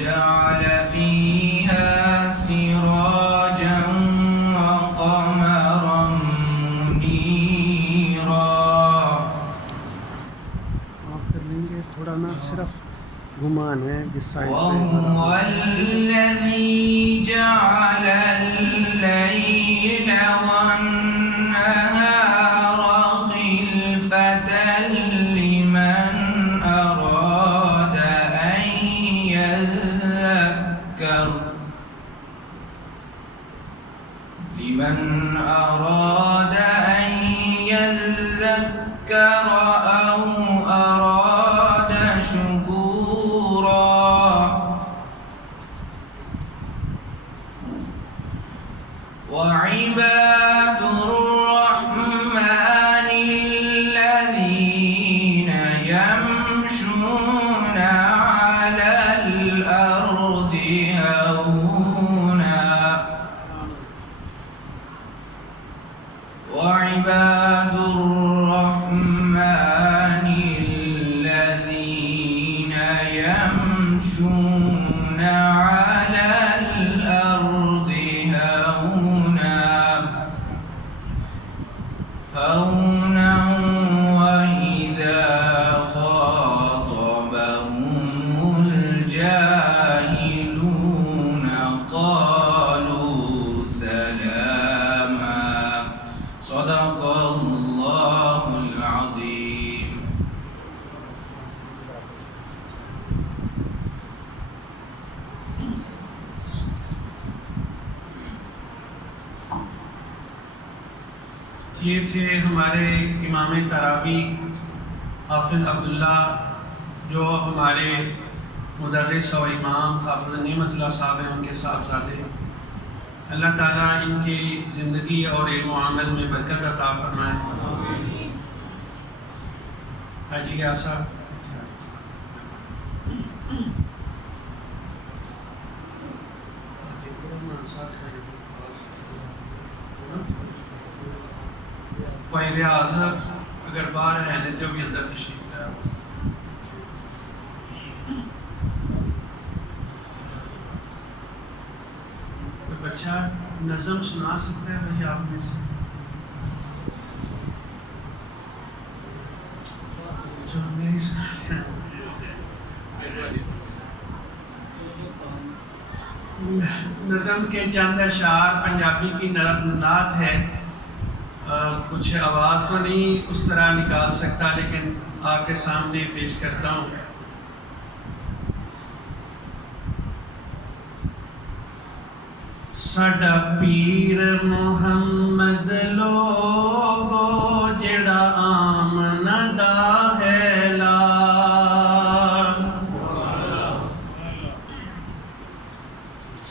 وجعل فيها سراجا وقمرا منيرا. آخر لیں گے تھوڑا نا صرف گمان ہے جس سائڈ وهو الذي جعل الليل والنهار خلفة لمن أراد أن يذكر أو أراد شكورا. وعباد الرحمن الذين يمشون على الأرض هونا وعباد الرحمن الذين يمشون على الأرض هونا وإذا خاطبهم الجاهلون قالوا سلاما. صدق الله العظيم. یہ تھے ہمارے امام تراویح حافظ عبداللہ جو ہمارے مدرس اور امام حافظ نعمت اللہ صاحب ہیں، ان کے صاحبزادے. اللہ تعالیٰ ان کی زندگی اور علم و عمل میں برکت عطا فرمائے. حاجی لیاس صاحب کوئی ریاض اگر باہر ہے نہیں تو بھی اندر تشریف ہے. بچہ نظم سنا سکتا ہے بھائی آپ میں سے؟ جو نہیں سناتے نظم کے چند اشعار پنجابی کی نعت ہے. کچھ آواز تو نہیں اس طرح نکال سکتا لیکن آپ کے سامنے پیش کرتا ہوں. ساڈا پیر محمد لوگو جڑا آمنا دا ہے لال.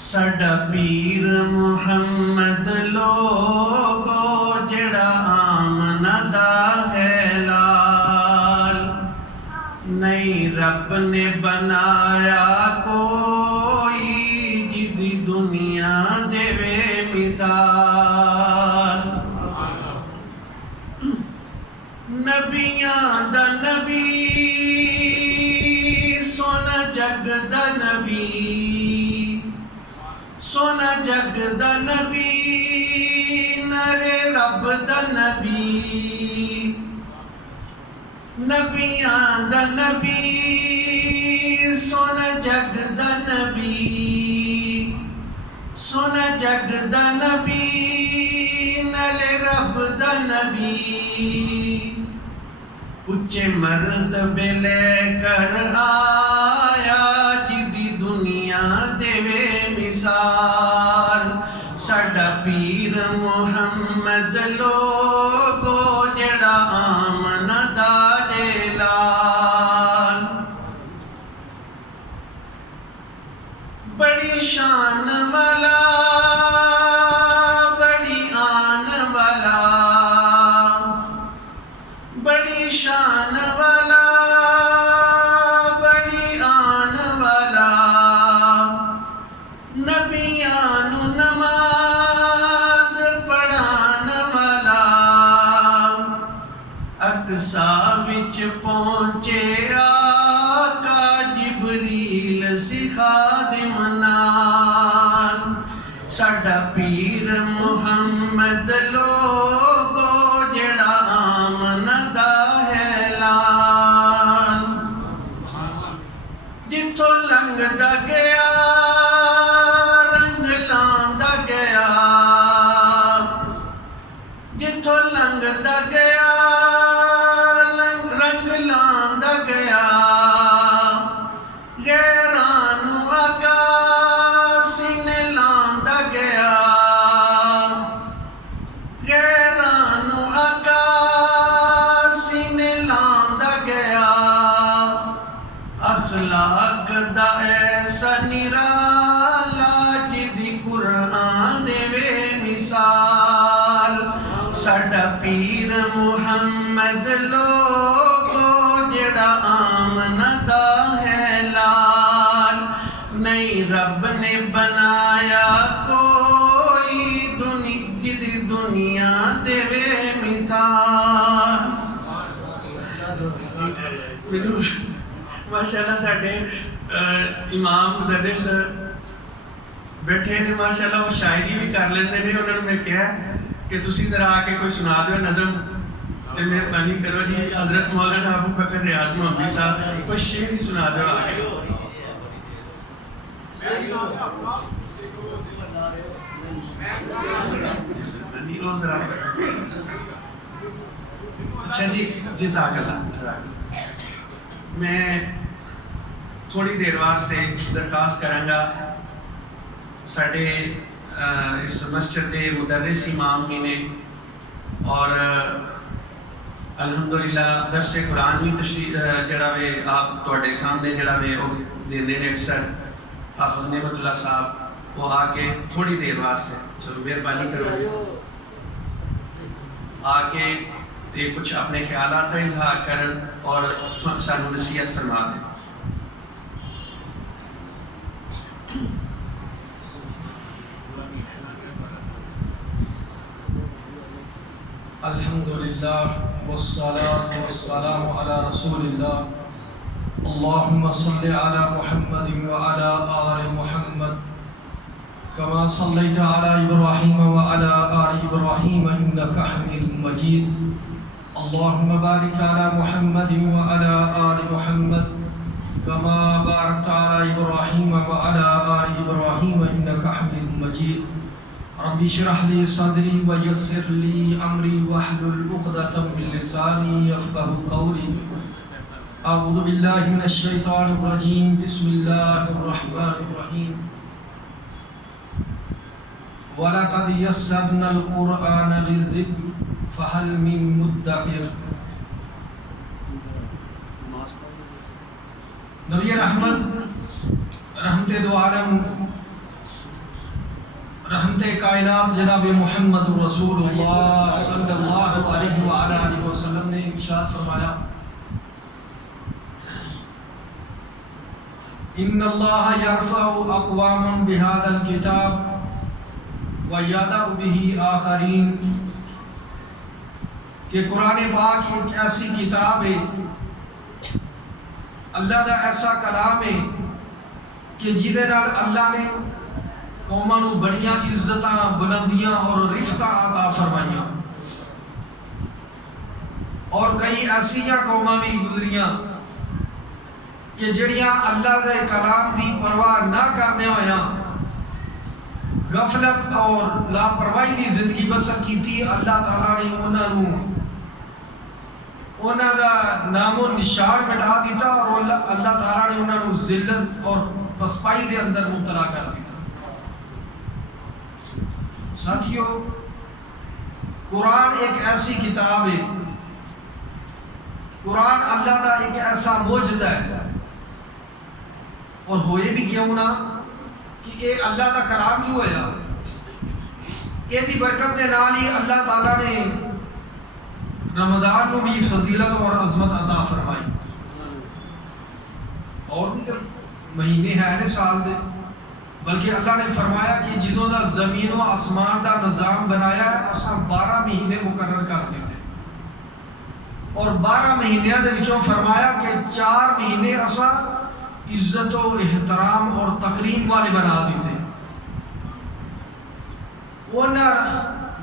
ساڈا پیر محمد لوگو جڑا آمنا دا ہے لال. نہیں رب نے بنایا کوئی جدی دنیا دے مثال. نبیاں دا نبی سونا جگ دا نبی سونا جگ دا نبی نرے رب دا نبی. نبیاں دا نبی سونا جگ دا نبی سونا جگ دا نبی نرے رب دا نبی. اچھے مرتبے لے کر آیا جدی دنیا دے مثال. ساڈا پیر محمد لوگو جڑا آمنا دا لال. بڑی شان والا بڑی آن والا بڑی شان والا بڑی آن والا. نبیان نماز پڑھان والا. اقصا وچ پہنچے آقا جبریل سکھا لنگدا گیا رنگ لاندا گیا جتھوں لنگدا گیا رنگ لاندا گیا غیراں نوں آقا سینے لاندا گیا غیراں نوں آقا سینے لاندا گیا اخلاق دا ایسا نرالا جدی قرآن دے مثال ساڈا پیر محمد لوگو جڑا آمنہ دا ہے لال نہیں رب نے بنایا کوئی جدی دنیا دے مثال ماشاءاللہ ساڈے امام مدرس بیٹھے نے ماشاءاللہ وہ شاعری بھی کر لیندے نے انہوں نے میں کہا کہ تسی ذرا آ کے کوئی سنا دیو نظم تے مہربانی کرو جی حضرت مولانا ابو بکر ریاض محمدی صاحب کوئی شعر ہی سنا دیو آ کے اچھا جی جزاک اللہ میں تھوڑی دیر واسطے درخواست کروں گا ساڈے اس مسجد کے مدرس امام بھی نے اور الحمدللہ درس قرآن بھی تشریح جڑا وے آپ تواڈے سامنے جڑا وے وہ دیندے نے اکثر حافظ نعمت اللہ صاحب وہ آ کے تھوڑی دیر واسطے چلو مہربانی کرو آ کے تے کچھ اپنے خیالات کا اظہار کرن اور سانو نصیحت فرما دیں الحمدللہ والصلاة والسلام علی رسول اللہ اللہم صلی علی محمد وعلی آل محمد كما صليت على إبراهيم وعلى آل إبراهيم إنك حميد مجيد اللهم بارك على محمد وعلى آل محمد كما باركت على إبراهيم وعلى آل إبراهيم إنك حميد مجيد ربي اشرح لي صدري ويسر لي أمري واحلل عقدة من لساني يفقهوا قولي أعوذ بالله من الشيطان الرجيم بسم الله الرحمن الرحيم وَلَقَدْ يَسَّرْنَا الْقُرْآنَ لِلذِّكْرِ فَهَلْ مِن مُدَّكِرٍ نبی رحمت رحمت دو عالم رحمت کائنات جناب محمد رسول اللہ صلی اللہ علیہ وآلہ وسلم نے ارشاد فرمایا ان اللہ یرفع اقواما بهذا الکتاب وَيَدَعُ بِهِ آخَرِينَ کہ قرآن پاک ایک ایسی کتاب ہے اللہ دا ایسا کلام ہے کہ جیدے نال اللہ نے قوماں نوں بڑیاں عزتاں بلندیاں اور رفتاں عطا فرمائیاں اور کئی ایسیاں قوماں بھی گزریاں کہ جڑیاں اللہ دے کلام دی پرواہ نہ کرنے ہویاں غفلت اور لاپرواہی کی زندگی بسر کی تھی اللہ تعالیٰ نے انہاں دا نام و نشان مٹا دیتا اور اللہ تعالیٰ نے انہاں ذلت اور پسپائی دے اندر مبتلا کر دیتا ساتھیو قرآن ایک ایسی کتاب ہے قرآن اللہ دا ایک ایسا معجزہ ہے اور ہوئے بھی کیوں نہ کہ اے اللہ دا کلام جو ہویا اے دی برکت دے نال ہی اللہ تعالیٰ نے رمضان نو بھی فضیلت اور عظمت عطا فرمائی اور بھی تو مہینے ہیں نے سال دے بلکہ اللہ نے فرمایا کہ جنہوں دا زمین و آسمان دا نظام بنایا ہے اساں 12 مہینے مقرر کر دیتے اور 12 مہینیاں دے وچوں فرمایا کہ 4 مہینے اساں عزت و احترام اور تکریم والے بنا دیتے انہاں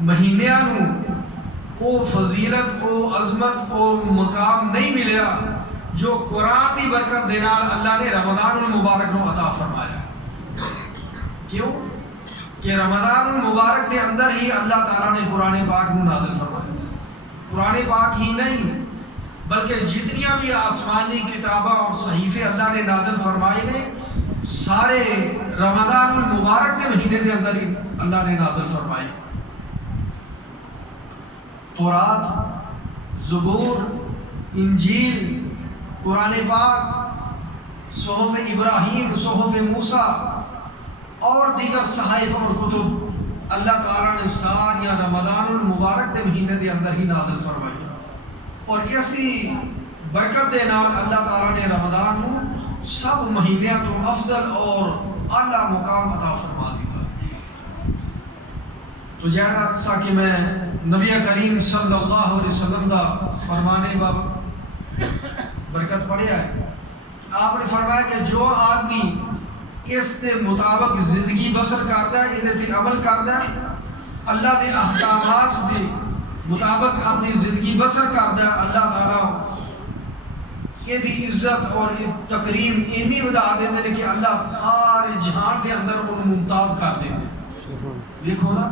مہینیاں نوں وہ فضیلت کو عظمت کو مقام نہیں ملیا جو قرآن دی برکت دے نال اللہ نے رمضان المبارک نو عطا فرمایا. کیوں کہ رمضان المبارک دے اندر ہی اللہ تعالیٰ نے قرآن پاک نو نازل فرمایا. قرآن پاک ہی نہیں بلکہ جتنیاں بھی آسمانی کتاباں اور صحیفے اللہ نے نازل فرمائے نے سارے رمضان المبارک کے مہینے دے اندر ہی اللہ نے نازل فرمائے. تورات، زبور، انجیل، قرآن پاک، صحف ابراہیم، صحف موسیٰ اور دیگر صحائف اور کتب اللہ تعالیٰ نے ساریاں رمضان المبارک کے مہینے دے اندر ہی نازل فرمائی. اور اسی برکت دے نال اللہ تعالیٰ نے رمضان کو سب مہینیاں تو افضل اور اعلیٰ مقام عطا فرما دیتا. تو جیسا کہ میں نبی کریم صلی اللہ علیہ وسلم دا فرمانے باب برکت پڑھیا ہے. آپ نے فرمایا کہ جو آدمی اس کے مطابق زندگی بسر کرتا ہے، یہ عمل کرتا ہے، اللہ کے احکامات کے مطابق اپنی زندگی بسر کرتا ہے، اللہ تعالیٰ یہ عزت اور تکریم اینی ودا دیتے ہیں کہ اللہ سارے جہان کے اندر انہوں ممتاز کر دیتے ہیں. دیکھو نا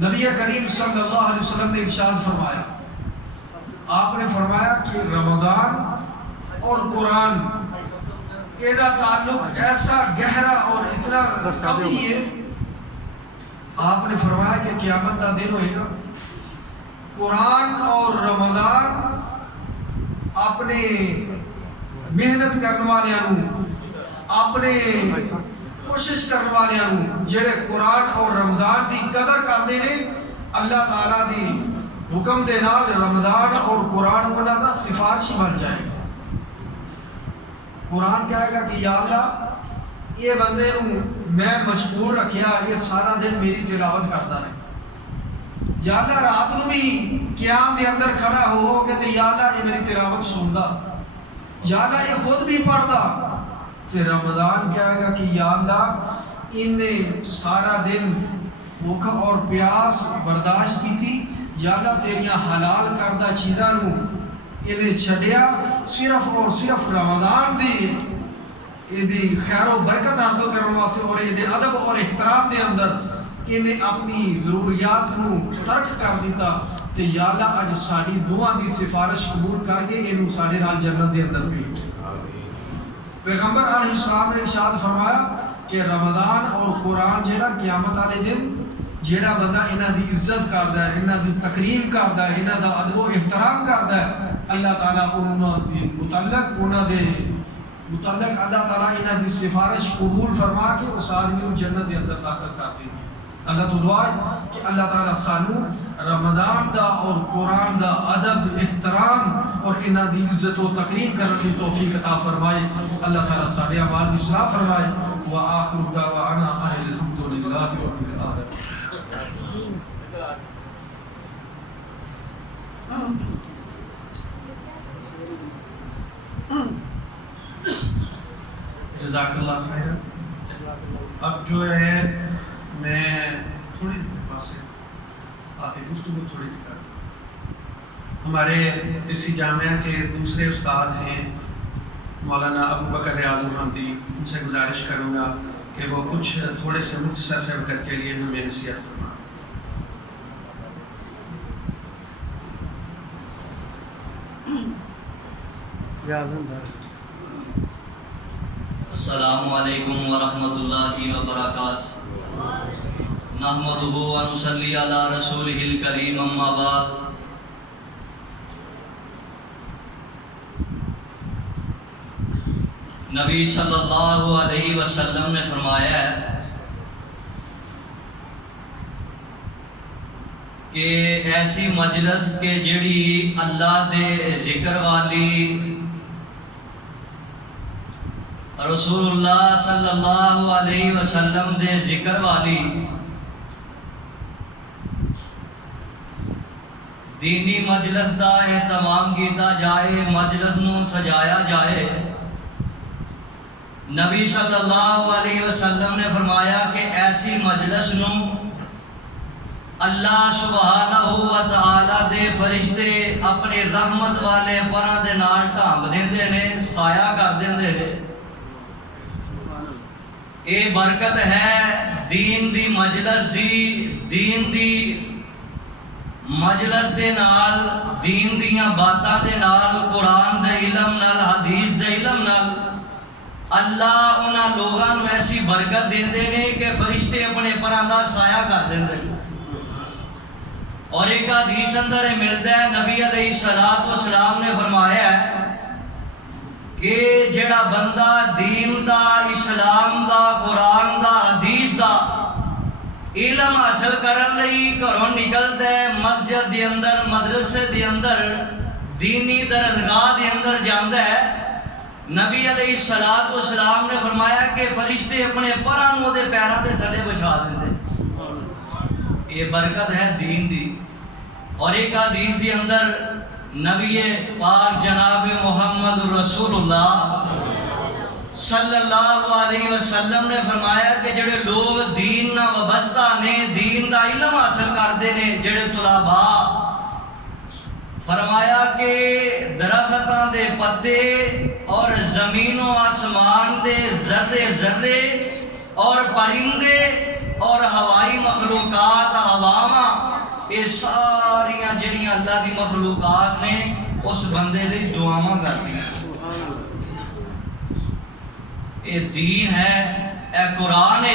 نبی کریم صلی اللہ علیہ وسلم نے ارشاد فرمایا، آپ نے فرمایا کہ رمضان اور قرآن یہ تعلق ایسا گہرا اور اتنا قوی ہے. آپ نے فرمایا کہ قیامت کا دن ہوئے گا، قرآن اور رمضان اپنے محنت کرنے والوں، اپنے کوشش کرنے والوں جڑے قرآن اور رمضان کی قدر کرتے ہیں، اللہ تعالیٰ دی حکم دے نال رمضان اور قرآن انہاں دا سفارشی بن جائے گا. قرآن کہے گا کہ یا اللہ یہ بندے نو میں مشغول رکھیا، یہ سارا دن میری تلاوت کرتا ہے. یا اللہ رات نو بھی قیام دے اندر کھڑا ہو کہ یا اللہ یہ میری تلاوت سندا، یا اللہ یہ خود بھی پڑھدا. کہ رمضان کہے گا کہ یا اللہ انہیں سارا دن بھوک اور پیاس برداشت کی تھی، یا اللہ تیریاں حلال کردہ چیزاں نو انہیں چھڑیا صرف اور صرف رمضان دی خیر و برکت حاصل کرنے واسطے اور یہ ادب اور احترام دے اندر انہیں اپنی ضروریات کو ترک کر دیتا. کہ یا اللہ اج ساری دعا دی سفارش قبول کر کے انہوں سارے نال جنت دے اندر بھی. پیغمبر علیہ السلام نے ارشاد فرمایا کہ رمضان اور قرآن جیڑا قیامت والے دن جیڑا بندہ انہاں دی عزت کردا ہے، انہاں دی تکریم کردا ہے، انہاں دا ادب و احترام کردا ہے، اللہ تعالیٰ انہاں دے متعلق اللہ تعالیٰ انہاں دی سفارش قبول فرما کے اس آدمی کو جنت دے اندر داخل کر دیں گے. اللہ تو دعا ہے کہ اللہ تعالیٰ سانو رمضان دا اور قرآن دا ادب احترام اور انہاں دی عزت و تکریم کرنے کی توفیق عطا فرمائے. اللہ تعالیٰ سارے اعمال کی اصلاح فرمائے. وآخر دعوانا ان الحمدللہ رب العالمین. جزاک اللہ خیر. اب جو ہے میں تھوڑی دیر پاس سے آگے گفتگو تھوڑی دیر کر دوں. ہمارے اسی جامعہ کے دوسرے استاد ہیں مولانا ابو بکر ریاض محمدی، ان سے گزارش کروں گا کہ وہ کچھ تھوڑے سے مختصر سے وقت کے لیے ہمیں نصیحت فرمائیں. السلام علیکم ورحمۃ اللہ وبرکاتہ. نحمدہ ونصلی علی رسولہ الکریم، اما بعد. نبی صلی اللہ علیہ وسلم نے فرمایا ہے کہ ایسی مجلس کے جڑی اللہ دے ذکر والی، رسول اللہ صلی اللہ علیہ وسلم دے ذکر والی، دینی مجلس دا اہتمام کیتا جائے، مجلس نو سجایا جائے. نبی صلی اللہ علیہ وسلم نے فرمایا کہ ایسی مجلس نو اللہ سبحانہ و تعالی دے فرشتے اپنے رحمت والے پراں دے نال ڈھانپ دیندے نے، سایہ کر دیندے نے۔ اے برکت ہے دین دی مجلس دی، دین دی مجلس دے نال، دین دیاں باتاں دے نال، قرآن دے علم نال، حدیث دے علم نال اللہ انہاں لوگاں نوں ایسی برکت دیندے نے کہ فرشتے اپنے پراں دا سایہ کر دیندے نے۔ اور ایک حدیث اندر ملتا ہے، نبی علیہ السلام نے فرمایا ہے کہ جڑا بندہ دین دا، اسلام دا، قرآن دا، حدیث دا علم حاصل کرن لئی گھروں نکلدا ہے، مسجد دے اندر، مدرسے دے اندر، دینی درسگاہ دے اندر جاندا ہے، نبی علیہ السلام نے فرمایا کہ فرشتے اپنے پراں نوں دے پیراں دے تھلے بچھا دیندے۔ یہ برکت ہے دین دی۔ اور ایک حدیث کے اندر نبی پاک جناب محمد رسول اللہ صلی اللہ علیہ وسلم نے فرمایا کہ جڑے لوگ دین نہ وابستہ نے، دین دا علم حاصل کرتے نے، جڑے طلباء، فرمایا کہ درختاں دے پتے اور زمین و آسمان دے ذرے ذرے اور پرندے اور ہوائی مخلوقات، ہواواں، یہ ساریاں جڑیاں اللہ دی مخلوقات نے اس بندے لئی دعاواں کردی ہیں۔ یہ دین ہے، اے قرآن ہے۔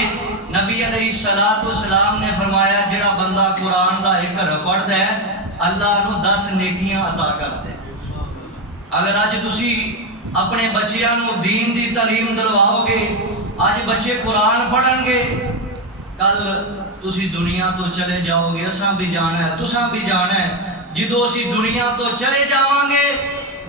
نبی علیہ السلام نے فرمایا جڑا بندہ قرآن دا ایک حرف پڑھدا ہے اللہ نو 10 نیکیاں عطا کرتے۔ اگر اج تسی اپنے بچیاں نو دین دی تعلیم دلواؤ گے، اج بچے قرآن پڑھن گے، کل تسی دنیا تو چلے جاؤ گے، اساں بھی جانا ہے، تساں بھی جانا ہے۔ جدو اسی دنیا تو چلے جاواں گے،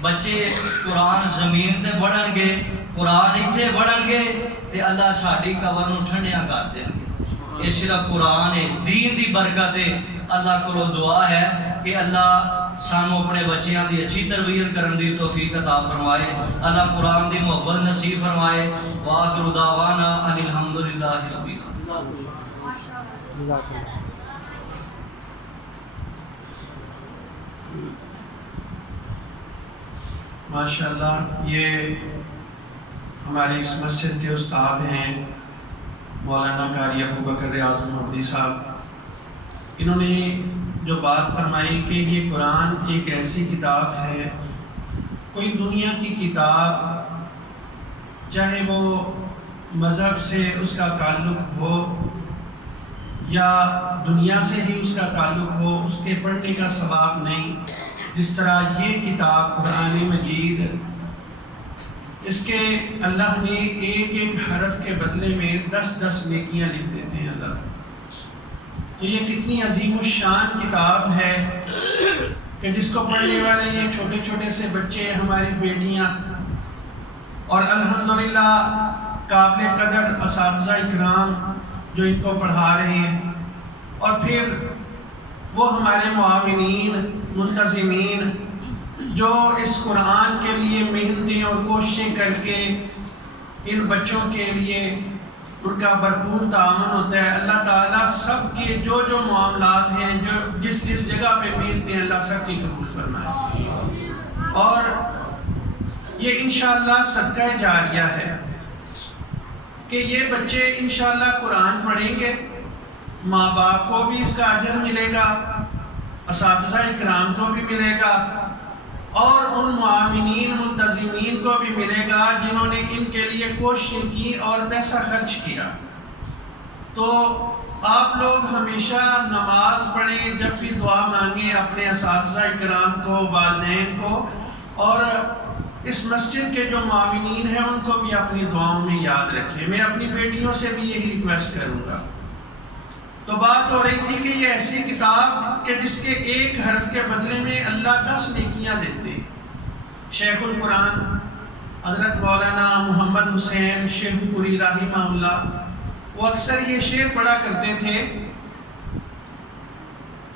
بچے قرآن زمین تے پڑھن گے، قرآن اتھے پڑھن گے تے اللہ ساڈی قبر نوں ٹھنڈیاں کر دین گے۔ یہ صرف قرآن ہے، دین دی برکت ہے۔ اللہ کو دعا ہے کہ اللہ سانو اپنے بچیاں دی اچھی تربیت کرن دی توفیق عطا فرمائے، اللہ قرآن دی محبت نصیب فرمائے۔ وآخر دعوانا ان الحمدللہ رب العالمین۔ ماشاءاللہ یہ ہمارے اس مسجد کے استاد ہیں مولانا قاری ابوبکر ریاض محمدی صاحب۔ انہوں نے جو بات فرمائی کہ یہ قرآن ایک ایسی کتاب ہے، کوئی دنیا کی کتاب چاہے وہ مذہب سے اس کا تعلق ہو یا دنیا سے ہی اس کا تعلق ہو، اس کے پڑھنے کا ثواب نہیں۔ جس طرح یہ کتاب قرآن مجید، اس کے اللہ نے ایک ایک حرف کے بدلے میں 10 نیکیاں لکھ دیتے ہیں اللہ۔ تو یہ کتنی عظیم الشان کتاب ہے کہ جس کو پڑھنے والے یہ چھوٹے چھوٹے سے بچے، ہماری بیٹیاں، اور الحمدللہ قابل قدر اساتذہ اکرام جو ان کو پڑھا رہے ہیں، اور پھر وہ ہمارے معاونین، منتظمین جو اس قرآن کے لیے محنتیں اور کوششیں کر کے ان بچوں کے لیے ان کا بھرپور تعاون ہوتا ہے۔ اللہ تعالیٰ سب کے جو جو معاملات ہیں، جو جس جس جگہ پہ محنتیں، اللہ سب کی قبول فرمائے۔ اور یہ انشاءاللہ صدقہ جاریہ ہے کہ یہ بچے انشاءاللہ قرآن پڑھیں گے، ماں باپ کو بھی اس کا اجر ملے گا، اساتذہ اکرام کو بھی ملے گا، اور ان معاونین، منتظمین کو بھی ملے گا جنہوں نے ان کے لیے کوششیں کی اور پیسہ خرچ کیا۔ تو آپ لوگ ہمیشہ نماز پڑھیں، جب بھی دعا مانگیں اپنے اساتذہ اکرام کو، والدین کو، اور اس مسجد کے جو معاونین ہیں ان کو بھی اپنی دعاؤں میں یاد رکھیں۔ میں اپنی بیٹیوں سے بھی یہی ریکویسٹ کروں گا۔ تو بات ہو رہی تھی کہ یہ ایسی کتاب کہ جس کے ایک حرف کے بدلے میں اللہ 10 نیکیاں دیتے ہیں۔ شیخ القرآن حضرت مولانا محمد حسین شیخ پوری رحمہ اللہ، وہ اکثر یہ شعر پڑھا کرتے تھے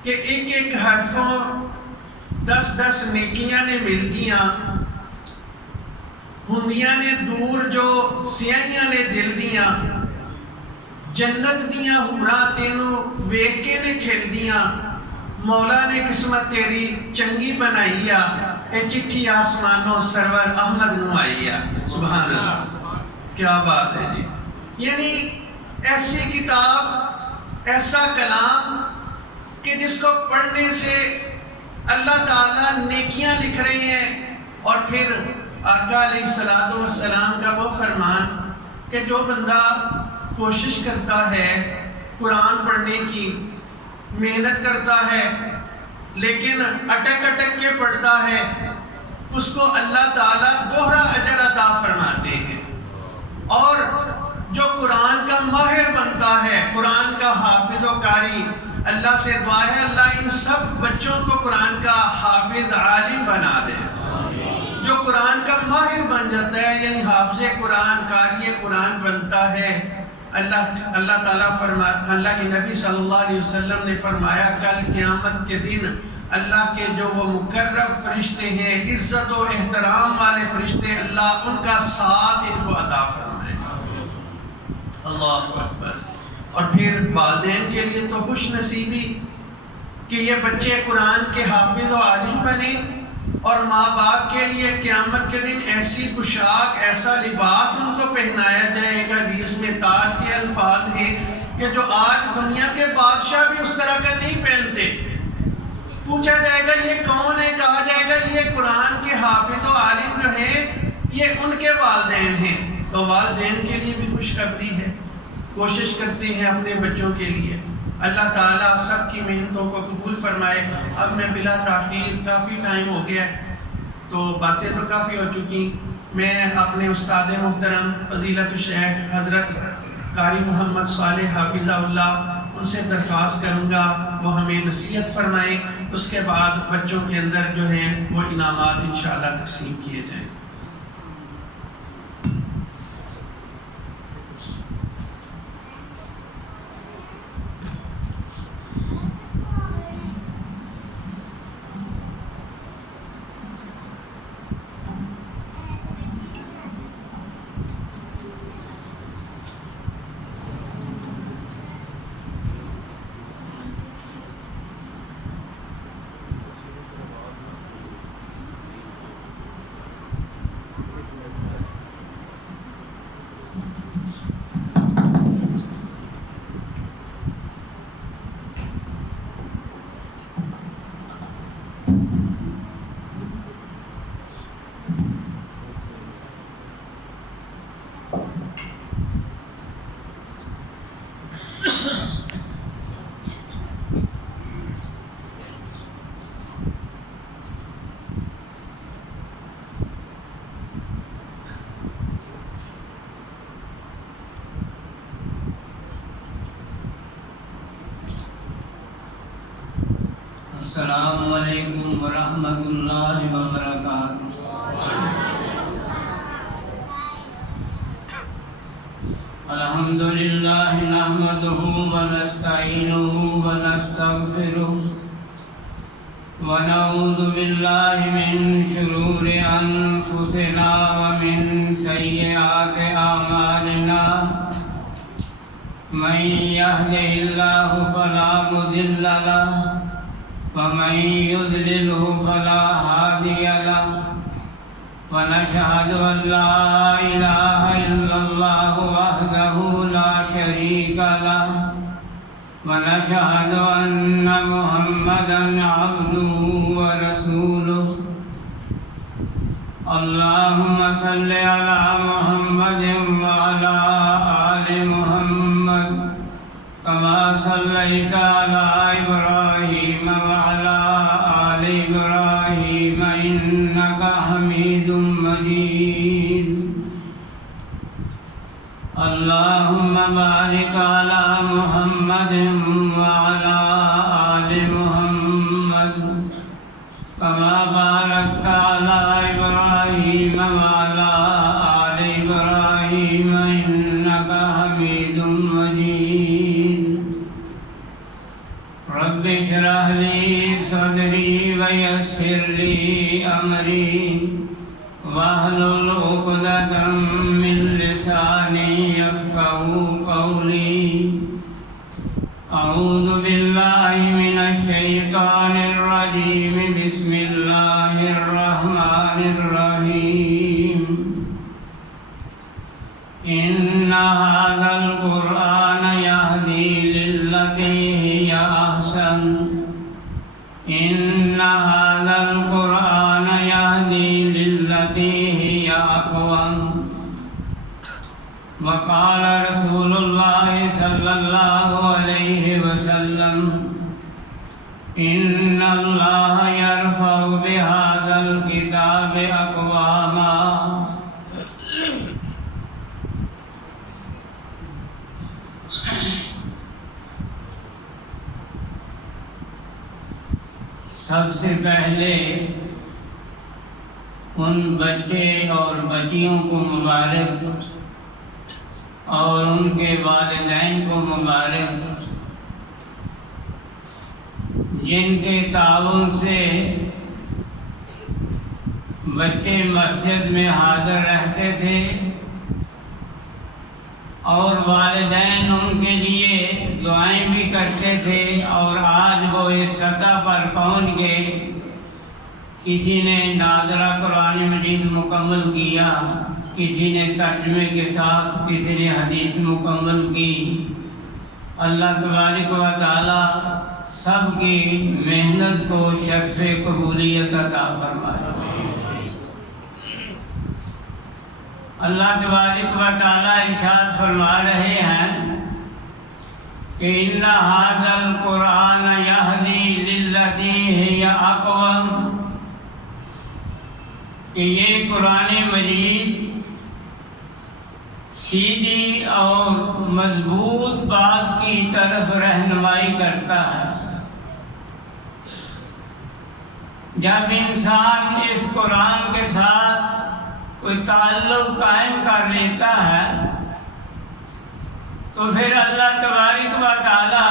کہ ایک ایک حرفوں 10 نیکیاں نے ملدیاں، ہندیاں نے دور جو سیاہیاں نے دل دیاں، جنت دیاں حوراں تینوں ویکھ کے نے کھلدیاں، مولا نے قسمت تیری چنگی بنائی آ، اے چٹھی آسمانوں سرور احمد نو آئی آ۔ سبحان اللہ، کیا بات ہے جی۔ یعنی ایسی کتاب، ایسا کلام کہ جس کو پڑھنے سے اللہ تعالیٰ نیکیاں لکھ رہے ہیں، اور پھر آقا علیہ السلام کا وہ فرمان کہ جو بندہ کوشش کرتا ہے قرآن پڑھنے کی، محنت کرتا ہے لیکن اٹک اٹک کے پڑھتا ہے، اس کو اللہ تعالیٰ دوہرا اجر عطا فرماتے ہیں۔ اور جو قرآن کا ماہر بنتا ہے، قرآن کا حافظ و قاری، اللہ سے دعا ہے اللہ ان سب بچوں کو قرآن کا حافظ عالم بنا دے۔ جو قرآن کا ماہر بن جاتا ہے، یعنی حافظ قرآن، قاری قرآن بنتا ہے، اللہ تعالیٰ اللہ کے نبی صلی اللہ علیہ وسلم نے فرمایا کل قیامت کے دن اللہ کے جو وہ مقرب فرشتے ہیں، عزت و احترام والے فرشتے، اللہ ان کا ساتھ ان کو عطا فرمائے۔ اللہ اکبر۔ اور پھر والدین کے لیے تو خوش نصیبی کہ یہ بچے قرآن کے حافظ و عالم بنے، اور ماں باپ کے لیے قیامت کے دن ایسی پوشاک، ایسا لباس ان کو پہنایا جائے گا جس میں تاج کے الفاظ ہیں کہ جو آج دنیا کے بادشاہ بھی اس طرح کا نہیں پہنتے۔ پوچھا جائے گا یہ کون ہے، کہا جائے گا یہ قرآن کے حافظ و عالم جو ہیں یہ ان کے والدین ہیں۔ تو والدین کے لیے بھی خوشخبری ہے، کوشش کرتے ہیں اپنے بچوں کے لیے۔ اللہ تعالیٰ سب کی محنتوں کو قبول فرمائے۔ اب میں بلا تاخیر، کافی ٹائم ہو گیا تو باتیں تو کافی ہو چکی، میں اپنے استاد محترم فضیلت الشیخ حضرت قاری محمد صالح حافظہ اللہ ان سے درخواست کروں گا وہ ہمیں نصیحت فرمائیں، اس کے بعد بچوں کے اندر جو ہیں وہ انعامات انشاءاللہ تقسیم کیے جائیں۔ السلام علیکم ورحمۃ اللہ وبرکاتہ۔ الحمدللہ نحمدہ ونستعینہ ونستغفرہ ونعوذ باللہ من شرور انفسنا ومن سیئات اعمالنا، من یہدہ اللہ فلا مضل لہ ومن يضلله فلا هادي له، ونشهد أن لا إله إلا الله وحده لا شريك له، ونشهد أن محمدا عبده ورسوله۔ اللهم صل على محمد وعلى آل محمد كما صليت على إبراهيم وعلى آل إبراهيم إنك حميد مجيد۔ اللهم بارك على محمد وعلى آل محمد كما باركت على إبراهيم وعلى آل إبراهيم إنك حميد مجيد۔ رب اشرح لي صدري ويسر لي أمري واحلل عقدة من لساني يفقهوا قولي أعوذ بالله من الشيطان الرجيم بسم الله الرحمن الرحيم إن هذا القرآن يهدي للتي هي أحسن إن هذا القرآن يهدي للتي هي أقوم وقال رسول الله صلى الله عليه وسلم إن الله يرفع بهذا الكتاب أقواما سب سے پہلے ان بچے اور بچیوں کو مبارک اور ان کے والدین کو مبارک جن کے تعاون سے بچے مسجد میں حاضر رہتے تھے اور والدین ان کے لیے دعائیں بھی کرتے تھے، اور آج وہ اس سطح پر پہنچ گئے، کسی نے ناظرہ قرآن مجید مکمل کیا، کسی نے ترجمے کے ساتھ، کسی نے حدیث مکمل کی۔ اللہ تبارک و تعالی سب کی محنت کو شرف قبولیت عطا فرمائے۔ اللہ تبارک و تعالی ارشاد فرما رہے ہیں کہ ان ھذا القرآن یہدی للتی ہی اقوم، کہ یہ قرآن مجید سیدھی اور مضبوط بات کی طرف رہنمائی کرتا ہے۔ جب انسان اس قرآن کے ساتھ کوئی تعلق قائم کر لیتا ہے تو پھر اللہ تبارک و تعالی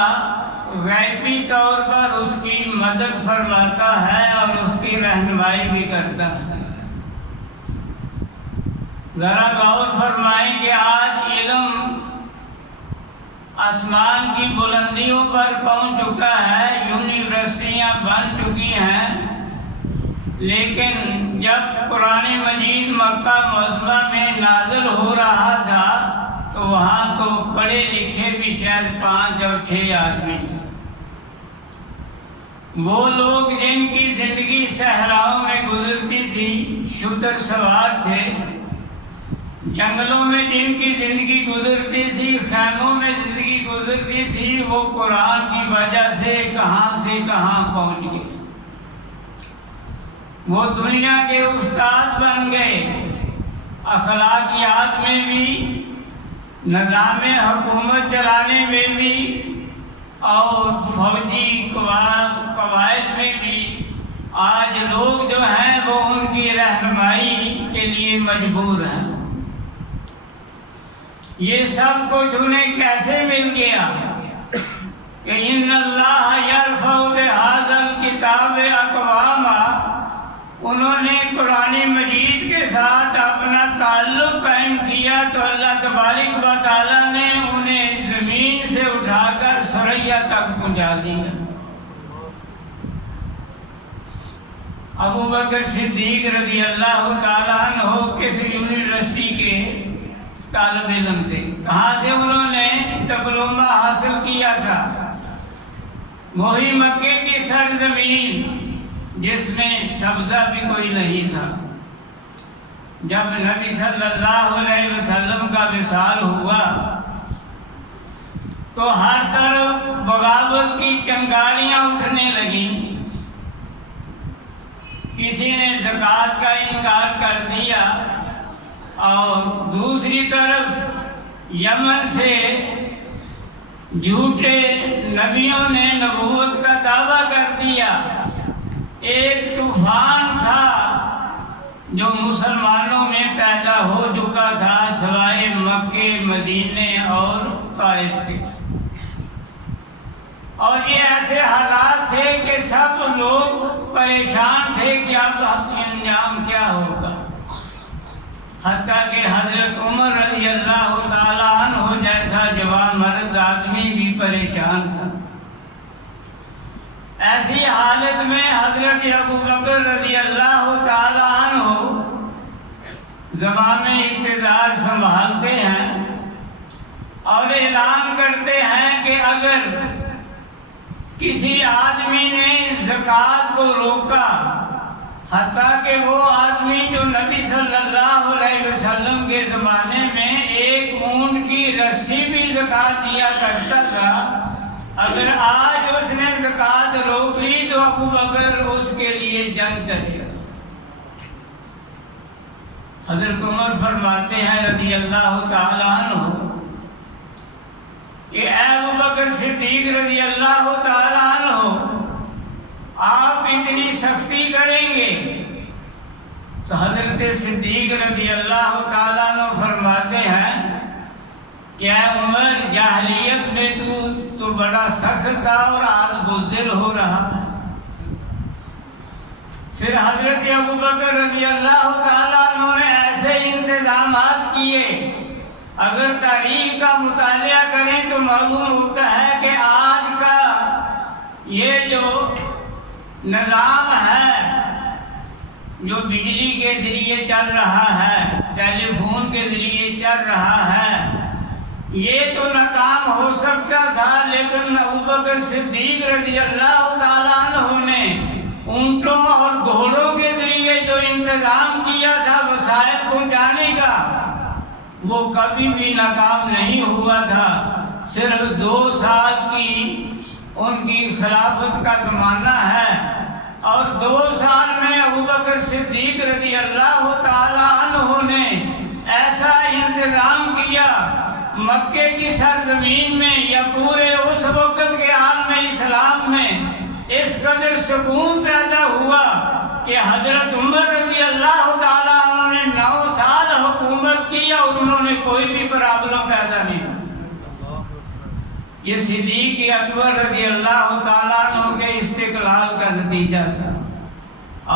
غیبی طور پر اس کی مدد فرماتا ہے اور اس کی رہنمائی بھی کرتا ہے۔ ذرا غور فرمائیں کہ آج علم آسمان کی بلندیوں پر پہنچ چکا ہے، یونیورسٹیاں بن چکی ہیں، لیکن جب قرآن مجید مکہ معظمہ میں نازل ہو رہا تھا تو وہاں تو پڑھے لکھے بھی شاید 5 اور 6 آدمی تھے۔ وہ لوگ جن کی زندگی صحراؤں میں گزرتی تھی، شتر سوار تھے، جنگلوں میں جن کی زندگی گزرتی تھی، خیموں میں زندگی گزرتی تھی، وہ قرآن کی وجہ سے کہاں پہنچ گئے۔ وہ دنیا کے استاد بن گئے، اخلاقیات میں بھی، نظام حکومت چلانے میں بھی، اور فوجی قواعد میں بھی۔ آج لوگ جو ہیں وہ ان کی رہنمائی کے لیے مجبور ہیں۔ یہ سب کچھ انہیں کیسے مل گیا کہ ان اللہ یرفع بہذا الکتاب اقواما، انہوں نے قرآن مجید کے ساتھ اپنا تعلق قائم کیا تو اللہ تبارک و تعالیٰ نے انہیں زمین سے اٹھا کر ثریا تک پہنچا دیا۔ ابو بکر صدیق رضی اللہ تعالیٰ عنہ کس یونیورسٹی کے طالب علم تھے؟ کہاں سے انہوں نے ڈپلومہ حاصل کیا تھا؟ وہی مکے کی سرزمین جس میں سبزہ بھی کوئی نہیں تھا۔ جب نبی صلی اللہ علیہ وسلم کا وصال ہوا تو ہر طرف بغاوت کی چنگاریاں اٹھنے لگیں۔ کسی نے زکوٰۃ کا انکار کر دیا، اور دوسری طرف یمن سے جھوٹے نبیوں نے نبوت کا دعویٰ کر دیا۔ ایک طوفان تھا جو مسلمانوں میں پیدا ہو چکا تھا سوائے مکے، مدینے اور طائف کے، اور یہ ایسے حالات تھے کہ سب لوگ پریشان تھے کہ اب انجام کیا ہوگا۔ حتیٰ کہ حضرت عمر رضی اللہ تعالیٰ عنہ جیسا جوان مرد آدمی بھی پریشان تھا۔ ایسی حالت میں حضرت ابو بکر رضی اللہ تعالیٰ عنہ زمام اقتدار سنبھالتے ہیں اور اعلان کرتے ہیں کہ اگر کسی آدمی نے زکوٰۃ کو روکا، حتیٰ کہ وہ آدمی جو نبی صلی اللہ علیہ وسلم کے زمانے میں ایک اونٹ کی رسی بھی زکوٰۃ دیا کرتا تھا، اگر آج اس نے زکوٰۃ روک لی تو ابو بکر اس کے لیے جنگ کرے گا۔ حضرت عمر فرماتے ہیں رضی اللہ تعالیٰ عنہ کہ اے ابو بکر صدیق رضی اللہ تعالیٰ عنہ، آپ اتنی سختی کریں گے؟ تو حضرت صدیق رضی اللہ تعالیٰ عنہ فرماتے ہیں کہ اے عمر، جاہلیت میں تو بڑا سخت تھا اور آج بزدل ہو رہا ہے۔ پھر حضرت ابو بکر رضی اللہ تعالیٰ عنہ نے ایسے انتظامات کیے، اگر تاریخ کا مطالعہ کریں تو معلوم ہوتا ہے کہ آج کا یہ جو نظام ہے جو بجلی کے ذریعے چل رہا ہے، ٹیلی فون کے ذریعے چل رہا ہے، یہ تو ناکام ہو سکتا تھا، لیکن ابو بکر صدیق رضی اللہ تعالیٰ عنہ نے اونٹوں اور گھوڑوں کے ذریعے جو انتظام کیا تھا وسائل پہنچانے کا، وہ کبھی بھی ناکام نہیں ہوا تھا۔ صرف 2 سال کی ان کی خلافت کا زمانہ ہے، اور 2 سال میں ابو بکر صدیق رضی اللہ تعالیٰ عنہ نے ایسا انتظام کیا، مکے کی سرزمین میں یا پورے اس وقت کے عالم اسلام میں اس قدر سکون پیدا ہوا کہ حضرت عمر رضی اللہ تعالیٰ عنہ نے 9 سال حکومت کی اور انہوں نے کوئی بھی پرابلم پیدا نہیں۔ یہ صدیق اکبر رضی اللہ تعالیٰ عنہ کے استقلال کا نتیجہ تھا،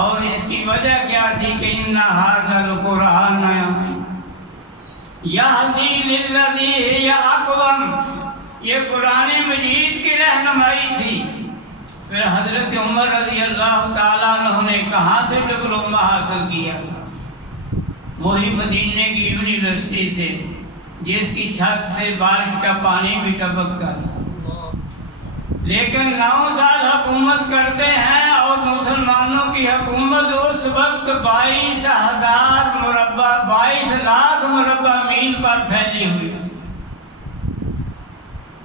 اور اس کی وجہ کیا تھی کہ ان ھذا القرآن یہدی للذی ہی اقوم، یہ قرآن مجید کی رہنمائی تھی۔ پھر حضرت عمر رضی اللہ تعالیٰ عنہ نے کہاں سے ڈپلومہ حاصل کیا تھا؟ وہی مدینے کی یونیورسٹی سے، جس کی چھت سے بارش کا پانی بھی ٹپکتا تھا۔ لیکن 9 سال حکومت کرتے ہیں اور مسلمانوں کی حکومت اس وقت 22 لاکھ مربع میل پر پھیلی ہوئی تھی۔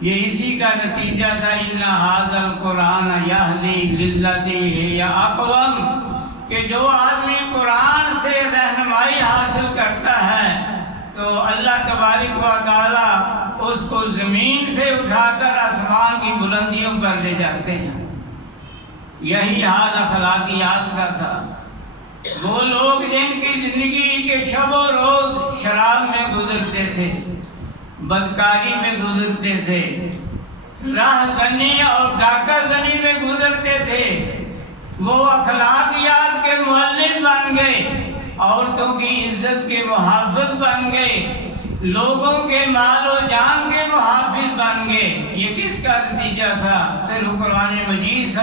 یہ اسی کا نتیجہ تھا، ان ھذا القرآن یہدی للذی ہی اقوم، کہ جو آدمی قرآن سے رہنمائی حاصل کرتا ہے تو اللہ تبارک و تعالیٰ اس کو زمین سے اٹھا کر آسمان کی بلندیوں پر لے جاتے ہیں۔ یہی حال اخلاقیات کا تھا۔ وہ لوگ جن کی زندگی کے شب و روز شراب میں گزرتے تھے، بدکاری میں گزرتے تھے، راہ زنی اور ڈاکہ زنی میں گزرتے تھے، وہ اخلاقیات کے معلم بن گئے، عورتوں کی عزت کے محافظ بن گئے، لوگوں کے مال و جان کے محافظ بن گئے۔ یہ کس کا نتیجہ تھا؟ صرف قرآن مجید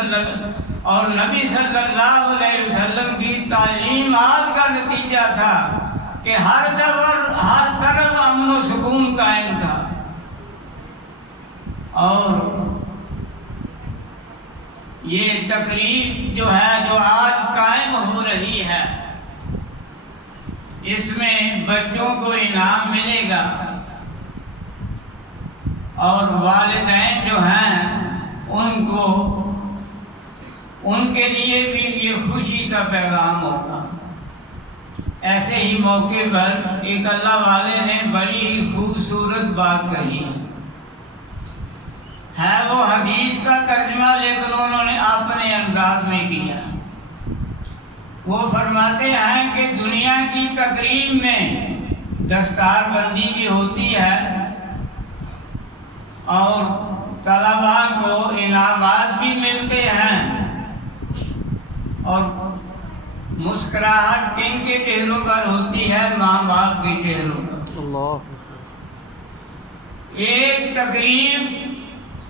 اور نبی صلی اللہ علیہ وسلم کی تعلیمات کا نتیجہ تھا کہ ہر طرف امن و سکون قائم تھا۔ اور یہ تقریب جو ہے جو آج قائم ہو رہی ہے، اس میں بچوں کو انعام ملے گا، اور والدین جو ہیں ان کے لیے بھی یہ خوشی کا پیغام ہوگا۔ ایسے ہی موقع پر ایک اللہ والے نے بڑی ہی خوبصورت بات کہی ہے، وہ حدیث کا ترجمہ لیکن انہوں نے اپنے انداز میں کیا۔ وہ فرماتے ہیں کہ دنیا کی تقریب میں دستار بندی بھی ہوتی ہے اور طلباء کو انعامات بھی ملتے ہیں، اور مسکراہٹ کن کے چہروں پر ہوتی ہے؟ ماں باپ کے چہروں پر۔ اللہ ایک تقریب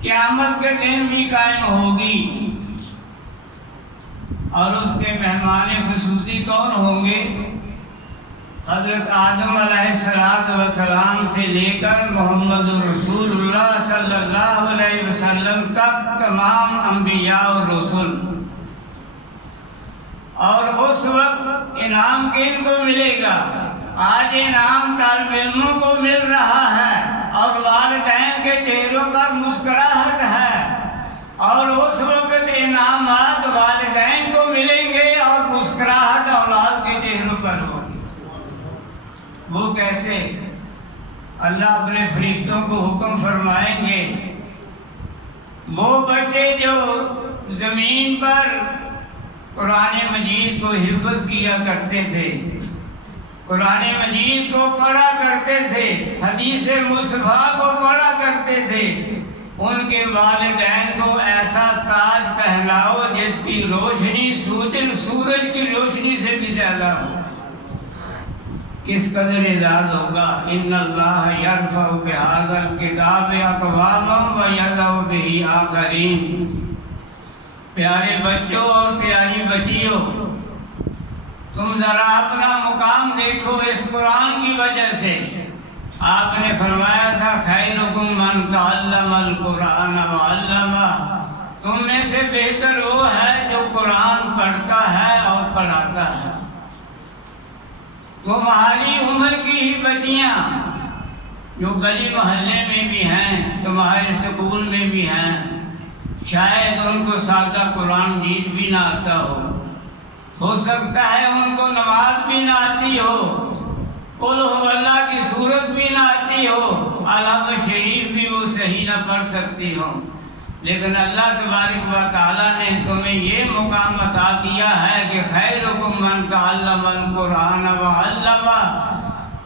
قیامت کے دن بھی قائم ہوگی اور اس کے مہمان خصوصی کون ہوں گے؟ حضرت آدم علیہ السلام سے لے کر محمد رسول اللہ صلی اللہ علیہ وسلم تک تمام انبیاء اور رسول۔ اور اس وقت انعام کن کو ملے گا؟ آج انعام طالب علموں کو مل رہا ہے اور والدین کے چہروں پر مسکراہٹ ہے، اور اس وقت انعامات والدین کو ملیں گے اور مسکراہٹ اولاد کے چہروں پر ہوگی۔ وہ کیسے؟ اللہ اپنے فرشتوں کو حکم فرمائیں گے، وہ بچے جو زمین پر قرآن مجید کو حفظ کیا کرتے تھے، قرآن مجید کو پڑھا کرتے تھے، حدیث مصطفیٰ کو پڑھا کرتے تھے، ان کے والدین کو ایسا تاج پہناؤ جس کی روشنی سورج کی روشنی سے بھی زیادہ ہو۔ کس قدر اعزاز ہوگا! ان اللہ یرفع بہذا الکتاب اقواما ویضع بہ آخرین۔ پیارے بچوں اور پیاری بچیوں، تم ذرا اپنا مقام دیکھو اس قرآن کی وجہ سے۔ آپ نے فرمایا تھا خیرکم من تعلم القرآن وعلمہ، تم میں سے بہتر وہ ہے جو قرآن پڑھتا ہے اور پڑھاتا ہے۔ تمہاری عمر کی ہی بچیاں جو گلی محلے میں بھی ہیں، تمہارے سکول میں بھی ہیں، شاید ان کو سادہ قرآن مجید بھی نہ آتا ہو سکتا ہے ان کو نماز بھی نہ آتی ہو، قل ہو اللہ کی صورت بھی نہ آتی ہو، علامہ شریف بھی وہ صحیح نہ پڑھ سکتی ہو، لیکن اللہ تبارک و تعالیٰ نے تمہیں یہ مقام عطا کیا ہے کہ خیرکم من تعلم القرآن وعلمہ۔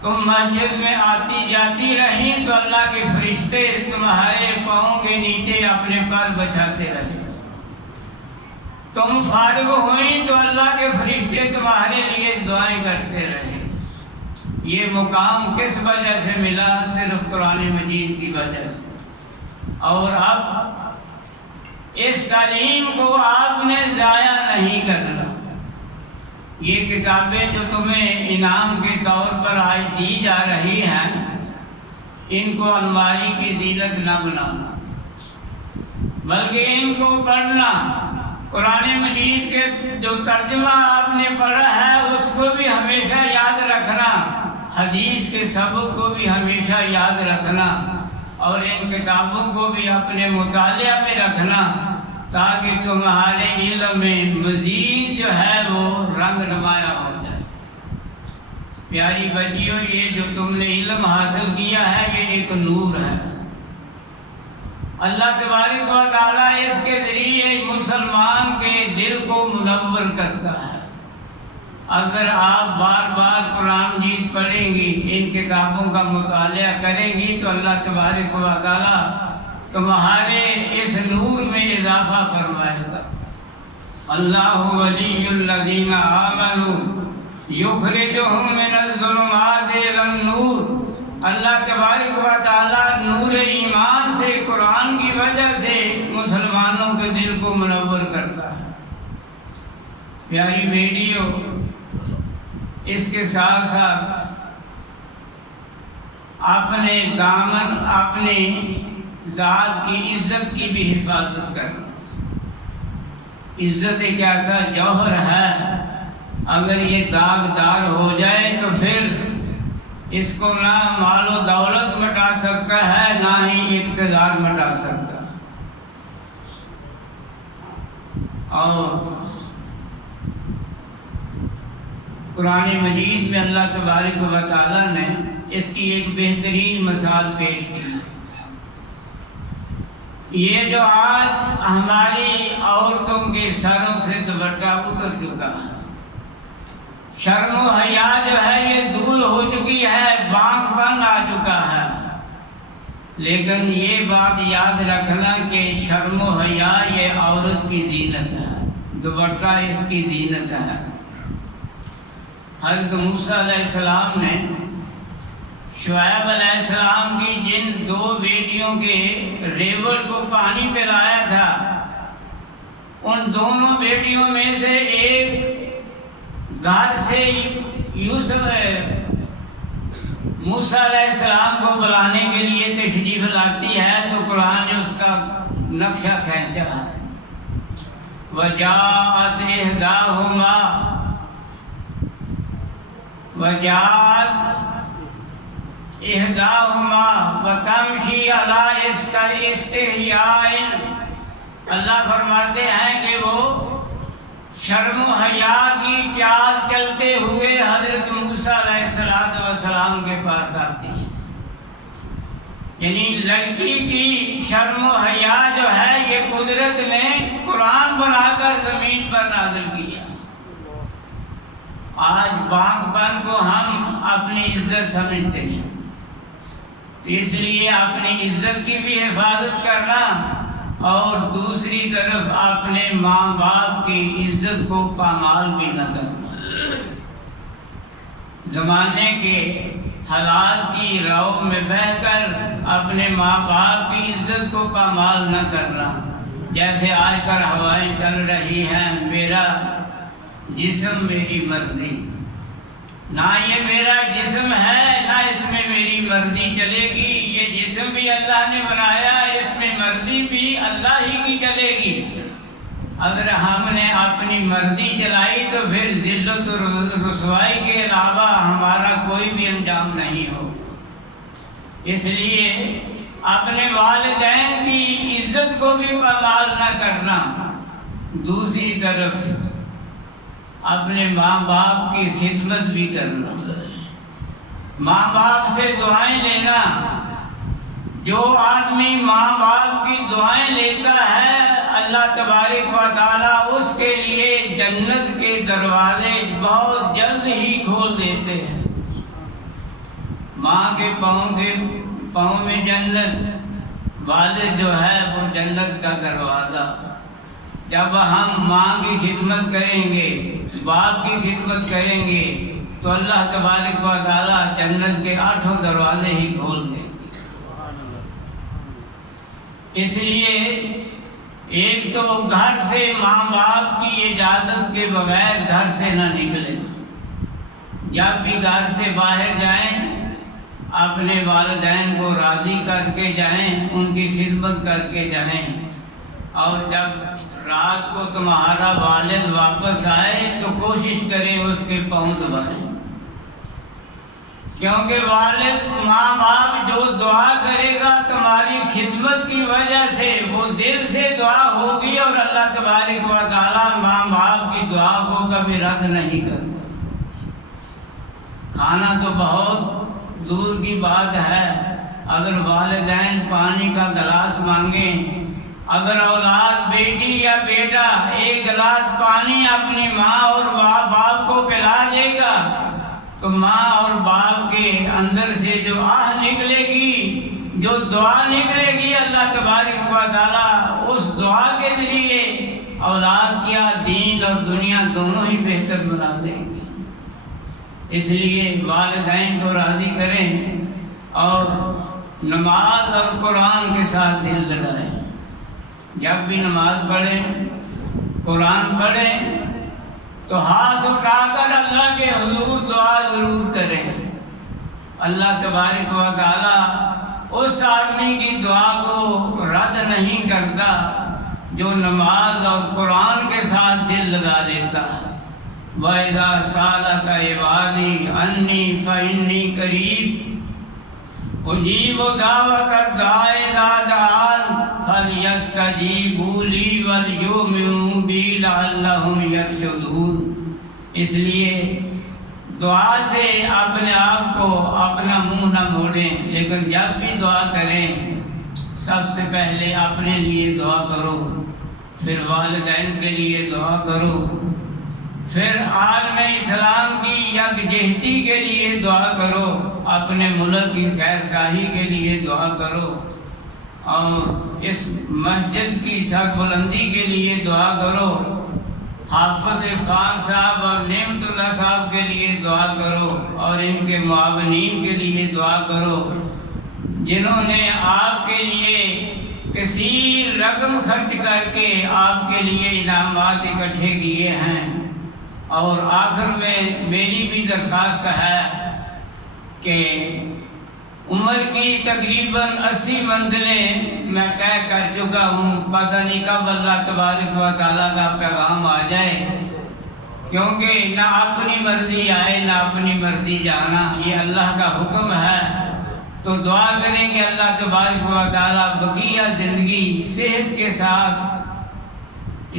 تم مسجد میں آتی جاتی رہیں تو اللہ کے فرشتے تمہارے پاؤں کے نیچے اپنے پر بچھاتے رہے، تم فارغ ہوئیں تو اللہ کے فرشتے تمہارے لیے دعائیں کرتے رہے۔ یہ مقام کس وجہ سے ملا؟ صرف قرآن مجید کی وجہ سے۔ اور اب اس تعلیم کو آپ نے ضائع نہیں کرنا۔ یہ کتابیں جو تمہیں انعام کے طور پر آج دی جا رہی ہیں، ان کو الماری کی زینت نہ بنانا، بلکہ ان کو پڑھنا۔ قرآن مجید کے جو ترجمہ آپ نے پڑھا ہے اس کو بھی ہمیشہ یاد رکھنا، حدیث کے سبق کو بھی ہمیشہ یاد رکھنا، اور ان کتابوں کو بھی اپنے مطالعہ میں رکھنا، تاکہ تمہارے علم میں مزید جو ہے وہ رنگ نمایاں ہو جائے۔ پیاری بچیوں، یہ جو تم نے علم حاصل کیا ہے یہ ایک نور ہے۔ اللہ تبارک و تعالیٰ اس کے ذریعے مسلمان کے دل کو منور کرتا ہے۔ اگر آپ بار بار قرآن مجید پڑھیں گی، ان کتابوں کا مطالعہ کریں گی، تو اللہ تبارک و تعالیٰ تمہارے اس نور میں اضافہ فرمائے گا۔ اللہ ولی الذین آمنوا یخرجہم من الظلمات الی النور۔ اللہ تبارک و تعالیٰ نور ایمان سے، قرآن کی وجہ سے مسلمانوں کے دل کو منور کرتا ہے۔ پیاری بیٹیوں، اس کے ساتھ ساتھ اپنے دامن، اپنے ذات کی عزت کی بھی حفاظت کرنا۔ عزت ایک ایسا جوہر ہے، اگر یہ داغدار ہو جائے تو پھر اس کو نہ مال و دولت مٹا سکتا ہے، نہ ہی اقتدار مٹا سکتا۔ اور قرآن مجید میں اللہ تبارک و تعالیٰ نے اس کی ایک بہترین مثال پیش کی۔ یہ جو آج ہماری عورتوں کے سروں سے دوپٹہ اتر چکا ہے، شرم و حیا جو ہے یہ دور ہو چکی ہے، بانک بن آ چکا ہے۔ لیکن یہ بات یاد رکھنا کہ شرم و حیا یہ عورت کی زینت ہے، دوپٹہ اس کی زینت ہے۔ حضرت موسیٰ علیہ السلام نے شعیب علیہ السلام کی جن 2 بیٹیوں کے ریوڑ کو پانی پلایا تھا، ان دونوں بیٹیوں میں سے ایک گھر سے موسیٰ علیہ السلام کو بلانے کے لیے تشریف لاتی ہے تو قرآن نے اس کا نقشہ کھینچا ہے۔ وَجَاءَتْ إِحْدَاهُمَا وَتَمْشِي عَلَىٰ اسْتِحْيَاءٍ۔ اللہ فرماتے ہیں کہ وہ شرم و حیا کی چال چلتے ہوئے حضرت موسیٰ علیہ السلام کے پاس آتی ہیں۔ یعنی لڑکی کی شرم و حیا جو ہے یہ قدرت نے قرآن بنا کر زمین پر نازل کیا۔ آج بانگ پن کو ہم اپنی عزت سمجھتے ہیں، تو اس لیے اپنی عزت کی بھی حفاظت کرنا اور دوسری طرف اپنے ماں باپ کی عزت کو پامال بھی نہ کرنا۔ زمانے کے حالات کی راہ میں بہہ کر اپنے ماں باپ کی عزت کو پامال نہ کرنا۔ جیسے آج کل ہوائیں چل رہی ہیں، میرا جسم میری مرضی، نہ یہ میرا جسم ہے نہ اس میں میری مرضی چلے گی۔ یہ جسم بھی اللہ نے بنایا، اس میں مرضی بھی اللہ ہی کی چلے گی۔ اگر ہم نے اپنی مرضی چلائی تو پھر ذلت و رسوائی کے علاوہ ہمارا کوئی بھی انجام نہیں ہو۔ اس لیے اپنے والدین کی عزت کو بھی پامال نہ کرنا، دوسری طرف اپنے ماں باپ کی خدمت بھی کرنا، ماں باپ سے دعائیں لینا۔ جو آدمی ماں باپ کی دعائیں لیتا ہے اللہ تبارک و تعالیٰ اس کے لیے جنت کے دروازے بہت جلد ہی کھول دیتے ہیں۔ ماں کے پاؤں میں جنت، والد جو ہے وہ جنت کا دروازہ۔ جب ہم ماں کی خدمت کریں گے، باپ کی خدمت کریں گے تو اللہ تبارک و تعالیٰ جنت کے 8 دروازے ہی کھول دیں۔ اس لیے ایک تو گھر سے ماں باپ کی اجازت کے بغیر گھر سے نہ نکلیں۔ جب بھی گھر سے باہر جائیں اپنے والدین کو راضی کر کے جائیں، ان کی خدمت کر کے جائیں، اور جب رات کو تمہارا والد واپس آئے تو کوشش کریں اس کے پاؤں دبائیں، کیونکہ والد ماں باپ جو دعا کرے گا تمہاری خدمت کی وجہ سے وہ دل سے دعا ہوگی، اور اللہ تبارک و تعالیٰ ماں باپ کی دعا کو کبھی رد نہیں کرتا۔ کھانا تو بہت دور کی بات ہے، اگر والدین پانی کا گلاس مانگیں، اگر اولاد بیٹی یا بیٹا ایک گلاس پانی اپنی ماں اور باپ کو پلا دے گا تو ماں اور باپ کے اندر سے جو آہ نکلے گی، جو دعا نکلے گی، اللہ تبارک و تعالیٰ اس دعا کے ذریعے اولاد کیا دین اور دنیا دونوں ہی بہتر بنا دیں گے۔ اس لیے والدین کو راضی کریں اور نماز اور قرآن کے ساتھ دل لگائیں۔ جب بھی نماز پڑھیں، قرآن پڑھیں تو ہاتھ اٹھا کر اللہ کے حضور دعا ضرور کریں۔ اللہ تبارک و تعالیٰ اس آدمی کی دعا کو رد نہیں کرتا جو نماز اور قرآن کے ساتھ دل لگا لیتا ہے۔ وَإِذَا سَأَلَكَ عِبَادِي عَنِّي فَإِنِّي قَرِيبٌ أُجِيبُ دَعْوَةَ الدَّاعِ إِذَا دَعَانِ فَلْيَسْتَجِیبُوا لِی وَلْیُؤْمِنُوا بِی لَعَلَّهُمْ یَرْشُدُونَ۔ اس لیے دعا سے اپنے آپ کو اپنا منہ نہ موڑیں، لیکن جب بھی دعا کریں سب سے پہلے اپنے لیے دعا کرو، پھر والدین کے لیے دعا کرو، پھر عالم اسلام کی یکجہتی کے لیے دعا کرو، اپنے ملک کی خیر خواہی کے لیے دعا کرو، اور اس مسجد کی سربلندی کے لیے دعا کرو۔ حافظ خان صاحب اور نعمت اللہ صاحب کے لیے دعا کرو اور ان کے معاونین کے لیے دعا کرو جنہوں نے آپ کے لیے کثیر رقم خرچ کر کے آپ کے لیے انعامات اکٹھے کیے ہیں۔ اور آخر میں میری بھی درخواست ہے کہ عمر کی تقریباً 80 منزلیں میں طے کر چکا ہوں، پتہ نہیں کب اللہ تبارک و تعالیٰ کا پیغام آ جائے، کیونکہ نہ اپنی مرضی آئے نہ اپنی مرضی جانا، یہ اللہ کا حکم ہے۔ تو دعا کریں کہ اللہ تبارک و تعالیٰ بقیہ زندگی صحت کے ساتھ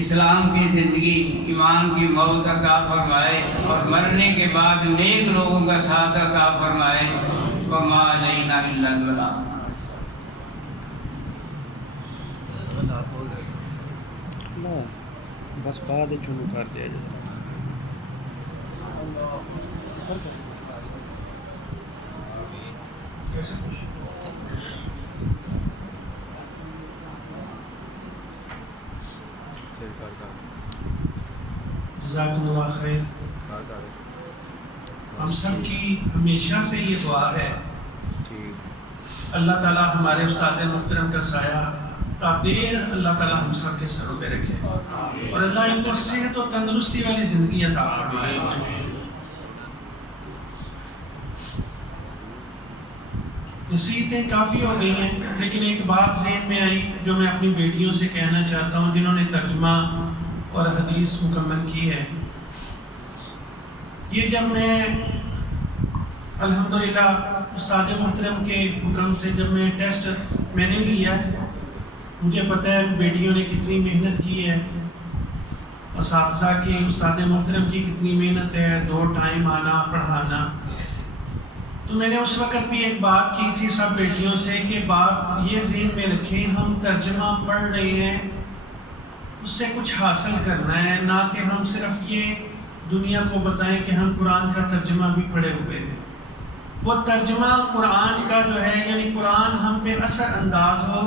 اسلام کی زندگی، ایمان کی موت عطا فرمائے اور مرنے کے بعد نیک لوگوں کا ساتھ عطا فرمائے۔ وما علینا الا البلاغ۔ بس بعد شروع کر دیا جائے۔ جزاکم اللہ خیر۔ ہم سب کی ہمیشہ سے یہ دعا ہے اللہ تعالیٰ ہمارے استاد محترم کا سایہ تابدیر اللہ تعالیٰ ہم سب کے سروں پہ رکھے اور اللہ ان کو صحت و تندرستی والی زندگی عطا فرمائے۔ نصیحتیں کافی ہو گئی ہیں، لیکن ایک بات ذہن میں آئی جو میں اپنی بیٹیوں سے کہنا چاہتا ہوں جنہوں نے ترجمہ اور حدیث مکمل کی ہے۔ یہ جب میں الحمدللہ استاد محترم کے حکم سے جب میں ٹیسٹ میں نے لیا ہے، مجھے پتہ ہے بیٹیوں نے کتنی محنت کی ہے، اساتذہ کی استاد محترم کی کتنی محنت ہے، 2 ٹائم آنا پڑھانا۔ تو میں نے اس وقت بھی ایک بات کی تھی سب بیٹیوں سے کہ بات یہ ذہن میں رکھیں ہم ترجمہ پڑھ رہے ہیں اس سے کچھ حاصل کرنا ہے، نہ کہ ہم صرف یہ دنیا کو بتائیں کہ ہم قرآن کا ترجمہ بھی پڑھے ہوئے ہیں۔ وہ ترجمہ قرآن کا جو ہے یعنی قرآن ہم پہ اثر انداز ہو،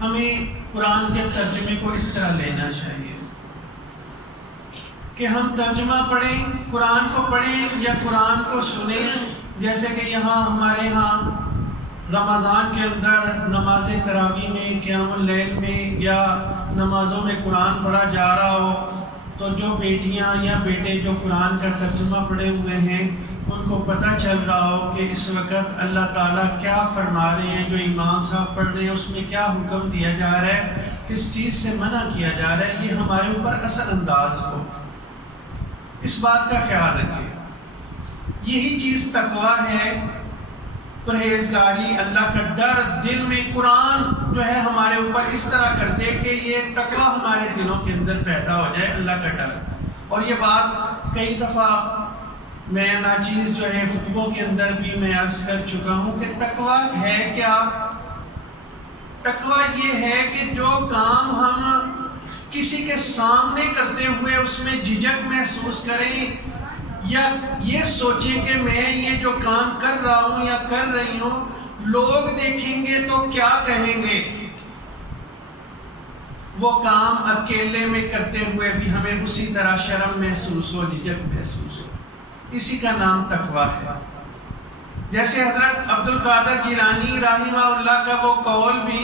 ہمیں قرآن کے ترجمے کو اس طرح لینا چاہیے کہ ہم ترجمہ پڑھیں، قرآن کو پڑھیں یا قرآن کو سنیں۔ جیسے کہ یہاں ہمارے ہاں رمضان کے اندر نماز تراویح میں، قیام اللیل میں یا نمازوں میں قرآن پڑھا جا رہا ہو تو جو بیٹیاں یا بیٹے جو قرآن کا ترجمہ پڑھے ہوئے ہیں ان کو پتہ چل رہا ہو کہ اس وقت اللہ تعالیٰ کیا فرما رہے ہیں، جو امام صاحب پڑھ رہے ہیں اس میں کیا حکم دیا جا رہا ہے، کس چیز سے منع کیا جا رہا ہے، یہ ہمارے اوپر اثر انداز ہو۔ اس بات کا خیال رکھیں، یہی چیز تقویٰ ہے، پرہیزگاری، اللہ کا ڈر دل میں قرآن جو ہے ہمارے اوپر اس طرح کر دے کہ یہ تقویٰ ہمارے دلوں کے اندر پیدا ہو جائے، اللہ کا ڈر۔ اور یہ بات کئی دفعہ میں ناچیز جو ہے خطبوں کے اندر بھی میں عرض کر چکا ہوں کہ تقویٰ ہے کیا؟ تقویٰ یہ ہے کہ جو کام ہم کسی کے سامنے کرتے ہوئے اس میں جھجک محسوس کریں یا یہ سوچیں کہ میں یہ جو کام کر رہا ہوں یا کر رہی ہوں لوگ دیکھیں گے تو کیا کہیں گے، وہ کام اکیلے میں کرتے ہوئے بھی ہمیں اسی طرح شرم محسوس ہو، جھجک محسوس ہو، اسی کا نام تقویٰ ہے۔ جیسے حضرت عبد القادر جیلانی رحمہ اللہ کا وہ قول بھی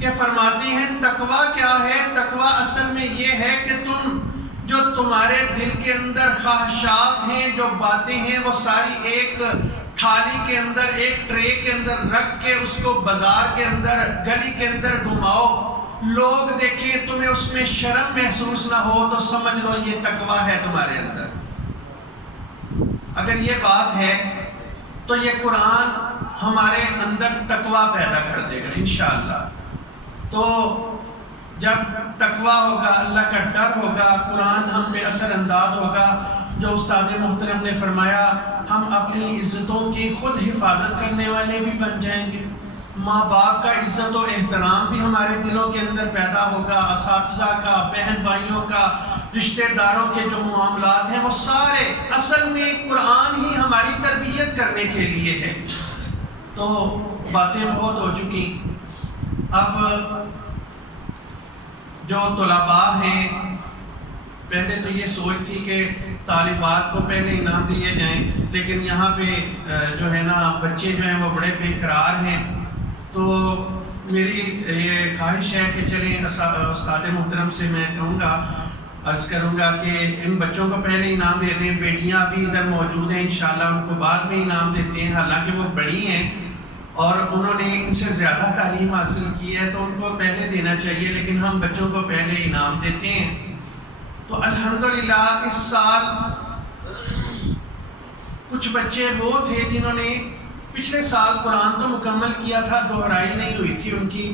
کہ فرماتے ہیں تقویٰ کیا ہے؟ تقویٰ اصل میں یہ ہے کہ تم جو تمہارے دل کے اندر خواہشات ہیں، جو باتیں ہیں، وہ ساری ایک تھالی کے اندر، ایک ٹرے کے اندر رکھ کے اس کو بازار کے اندر، گلی کے اندر گھماؤ، لوگ دیکھیں، تمہیں اس میں شرم محسوس نہ ہو تو سمجھ لو یہ تقویٰ ہے تمہارے اندر۔ اگر یہ بات ہے تو یہ قرآن ہمارے اندر تقویٰ پیدا کر دے گا انشاءاللہ۔ تو جب تقویٰ ہوگا، اللہ کا ڈر ہوگا، قرآن ہم پہ اثر انداز ہوگا، جو استاد محترم نے فرمایا ہم اپنی عزتوں کی خود حفاظت کرنے والے بھی بن جائیں گے، ماں باپ کا عزت و احترام بھی ہمارے دلوں کے اندر پیدا ہوگا، اساتذہ کا، بہن بھائیوں کا، رشتہ داروں کے جو معاملات ہیں وہ سارے اصل میں قرآن ہی ہماری تربیت کرنے کے لیے ہے۔ تو باتیں بہت ہو چکی، اب جو طلباء ہیں پہلے تو یہ سوچ تھی کہ طالبات کو پہلے انعام دیے جائیں، لیکن یہاں پہ جو ہے نا بچے جو ہیں وہ بڑے بے قرار ہیں، تو میری یہ خواہش ہے کہ چلیں استاد محترم سے میں کہوں گا، عرض کروں گا کہ ان بچوں کو پہلے انعام دے دیں. بیٹیاں بھی ادھر موجود ہیں، انشاءاللہ ان کو بعد میں انعام دیتے ہیں، حالانکہ وہ بڑی ہیں اور انہوں نے ان سے زیادہ تعلیم حاصل کی ہے تو ان کو پہلے دینا چاہیے، لیکن ہم بچوں کو پہلے انعام دیتے ہیں. تو الحمدللہ اس سال کچھ بچے وہ تھے جنہوں نے پچھلے سال قرآن تو مکمل کیا تھا، دہرائی نہیں ہوئی تھی ان کی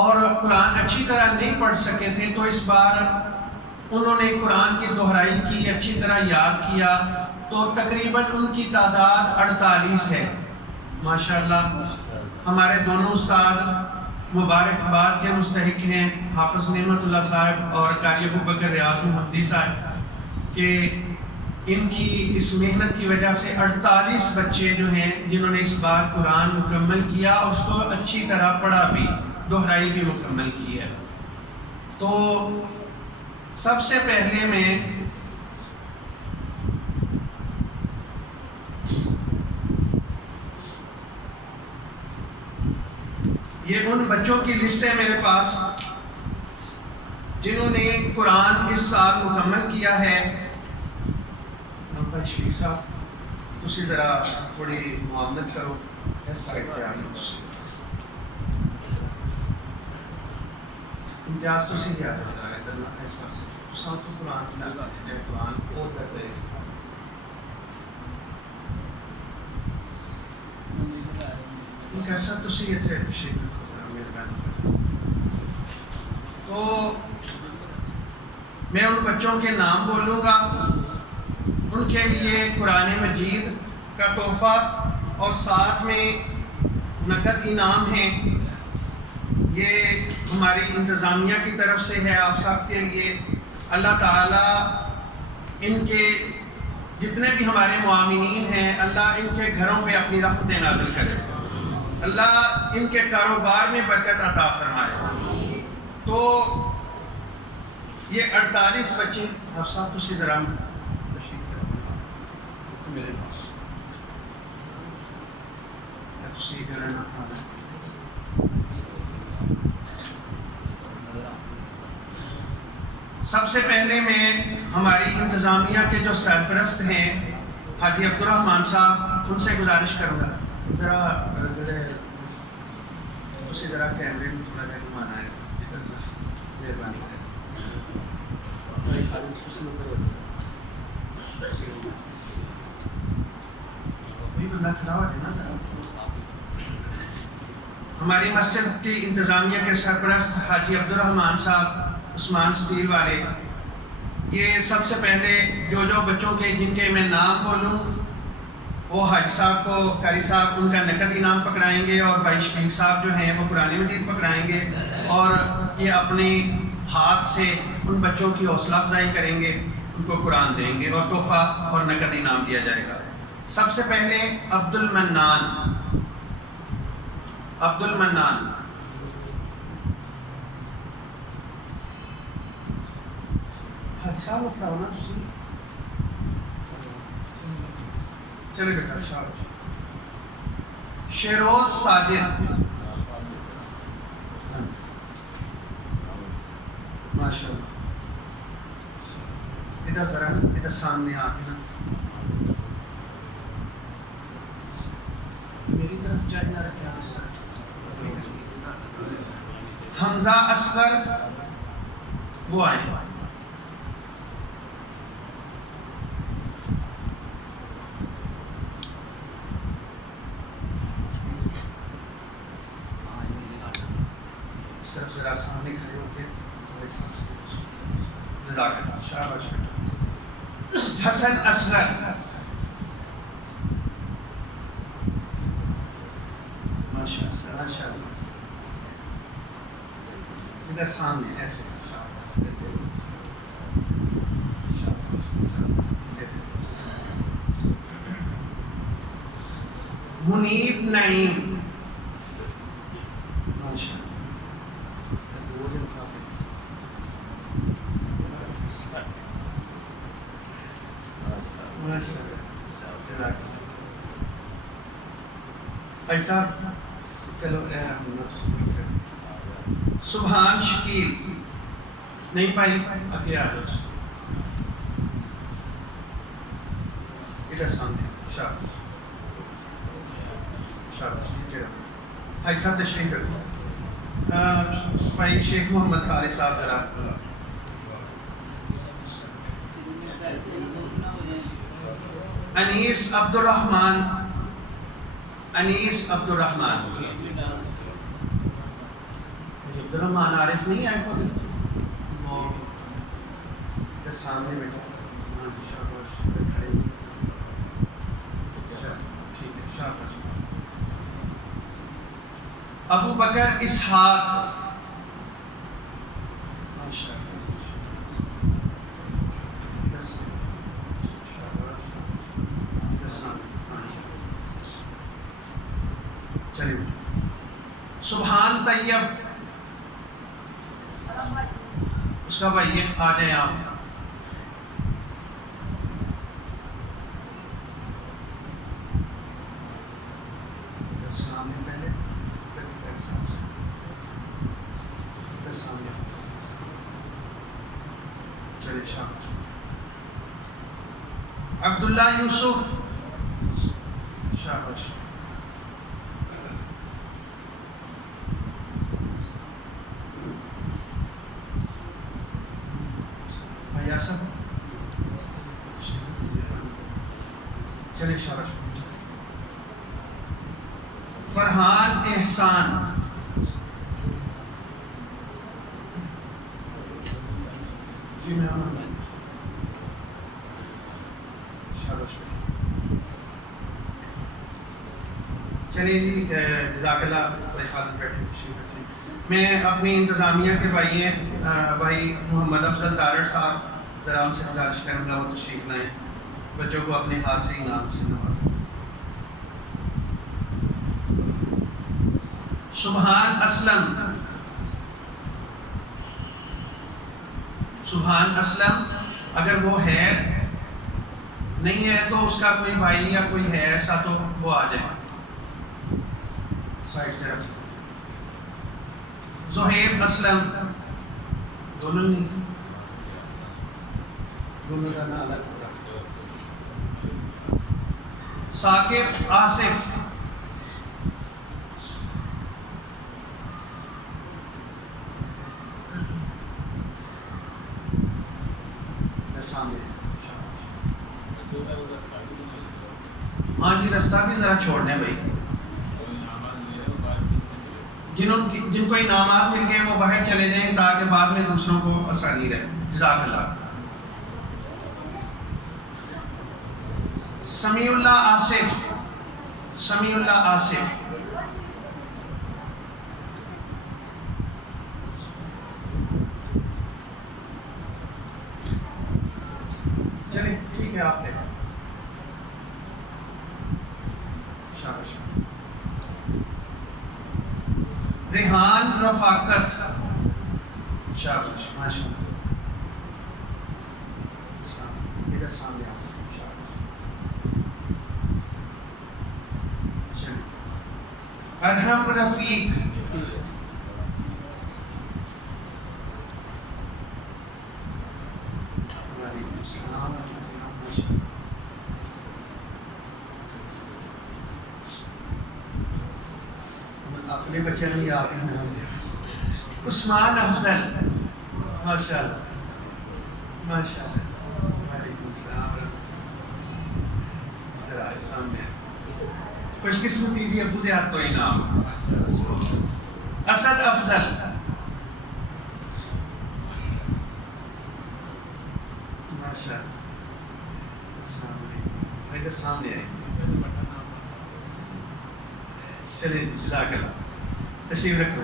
اور قرآن اچھی طرح نہیں پڑھ سکے تھے، تو اس بار انہوں نے قرآن کی دہرائی کی، اچھی طرح یاد کیا، تو تقریباً ان کی تعداد 48 ہے. ماشاءاللہ ہمارے دونوں استاد مبارکباد کے مستحق ہیں، حافظ نعمت اللہ صاحب اور قاری ابوبکر ریاض محمدی صاحب، کہ ان کی اس محنت کی وجہ سے 48 بچے جو ہیں جنہوں نے اس بار قرآن مکمل کیا اور اس کو اچھی طرح پڑھا بھی، دہرائی بھی مکمل کی ہے. تو سب سے پہلے میں یہ ان بچوں کی لسٹ ہے میرے پاس جنہوں نے قرآن اس سال مکمل کیا ہے. شفیق صاحب تسی ذرا تھوڑی معاملت کرو، امتیاز تسی دیا قرآن کو کرتے کیسا تسی یہ تھے تو میں ان بچوں کے نام بولوں گا، ان کے لیے قرآن مجید کا تحفہ اور ساتھ میں نقد انعام ہے. یہ ہماری انتظامیہ کی طرف سے ہے آپ سب کے لیے. اللہ تعالیٰ ان کے جتنے بھی ہمارے معاملین ہیں، اللہ ان کے گھروں پہ اپنی رحمتیں نازل کرے، اللہ ان کے کاروبار میں برکت عطا فرمائے. تو یہ 48 بچے آپ صاحب تسی ذرا میرے پاس سب سے پہلے میں ہماری انتظامیہ کے جو سرپرست ہیں حاجی عبدالرحمان صاحب، ان سے گزارش کروں گا ذرا کیمرے میں تھوڑا جا گھمانا ہے. مہربانی ہماری مسجد کی انتظامیہ کے سرپرست حاجی عبدالرحمان صاحب عثمان سٹیل والے، یہ سب سے پہلے جو بچوں کے جن کے میں نام بولوں وہ حاجی صاحب کو، قاری صاحب ان کا نقد انعام پکڑائیں گے، اور بھائی شفیق صاحب جو ہیں وہ قرآن مجید پکڑائیں گے، اور یہ اپنے ہاتھ سے ان بچوں کی حوصلہ افزائی کریں گے، ان کو قرآن دیں گے اور تحفہ اور نقد انعام دیا جائے گا. سب سے پہلے عبد المنان چلے بیٹا. شیروز ساجد، ماشاء اللہ. ادھر ذرا ادھر سامنے آ کے میری طرف جائے نہ رکھے آپ اس طرح. حمزہ اصغر وہ آئے. صرف ذرا سامنے کھڑے ہو کے شاباش. حسن اصغر، ماشاء اللہ. ادھر سامنے ایسے. منیب نعیم، ماشاء اللہ. بھائی صاحب چلو سبحان شکیل نہیں پائی آگے آ جاؤ ادھر سامنے شاباش شاباش بھائی صاحب تشریف رکھو بھائی شیخ محمد خالد صاحب ذرا انیس عبد الرحمن انیس عبد الرحمن عبد الرحمن عارف نہیں آئے کو سامنے بیٹھا ابو بکر اسحاق چلیے سبحان طیب اس کا بھائی آ جائیں آپ عبداللہ یوسف شاباش بھیا صاحب چلیے شاباش فرحان احسان جی میں چلیے جی جزاک اللہ بیٹھے میں اپنی انتظامیہ کے بھائی ہیں بھائی محمد افضل دارڑ صاحب ذرا ہم سے گزارش کروں گا وہ تشریف لائیں بچوں کو اپنے ہاتھ سے انعام سے نوازیں سبحان اسلم سبحان اسلم اگر وہ ہے نہیں ہے تو اس کا کوئی بھائی یا کوئی ہے ایسا تو وہ آ جائے سائڈ طرف زہیب اسلم دونوں نہیں دونوں کا نام الگ ثاقب آصف ہاں جی رستہ بھی ذرا چھوڑنے بھائی جن کو انعامات مل گئے وہ باہر چلے جائیں تاکہ بعد میں دوسروں کو آسانی رہے جزاک اللہ سمیع اللہ آصف سمیع اللہ آصف چلیں ٹھیک ہے آپ نے شاباش ریحان رفاقت شاباش ماشاءاللہ ادھر سامنے ارحم رفیق اپنے بچے نہیں آپ ہی نام عثمان افضل ماشاءاللہ ماشاءاللہ وعلیکم السلام ذرا سامنے خوش قسمتی دی ابو دیات تو انعام اسد افضل ماشاءاللہ السلام علیکم ادھر سامنے آئے چلیں جزاک اللہ تشریف رکھو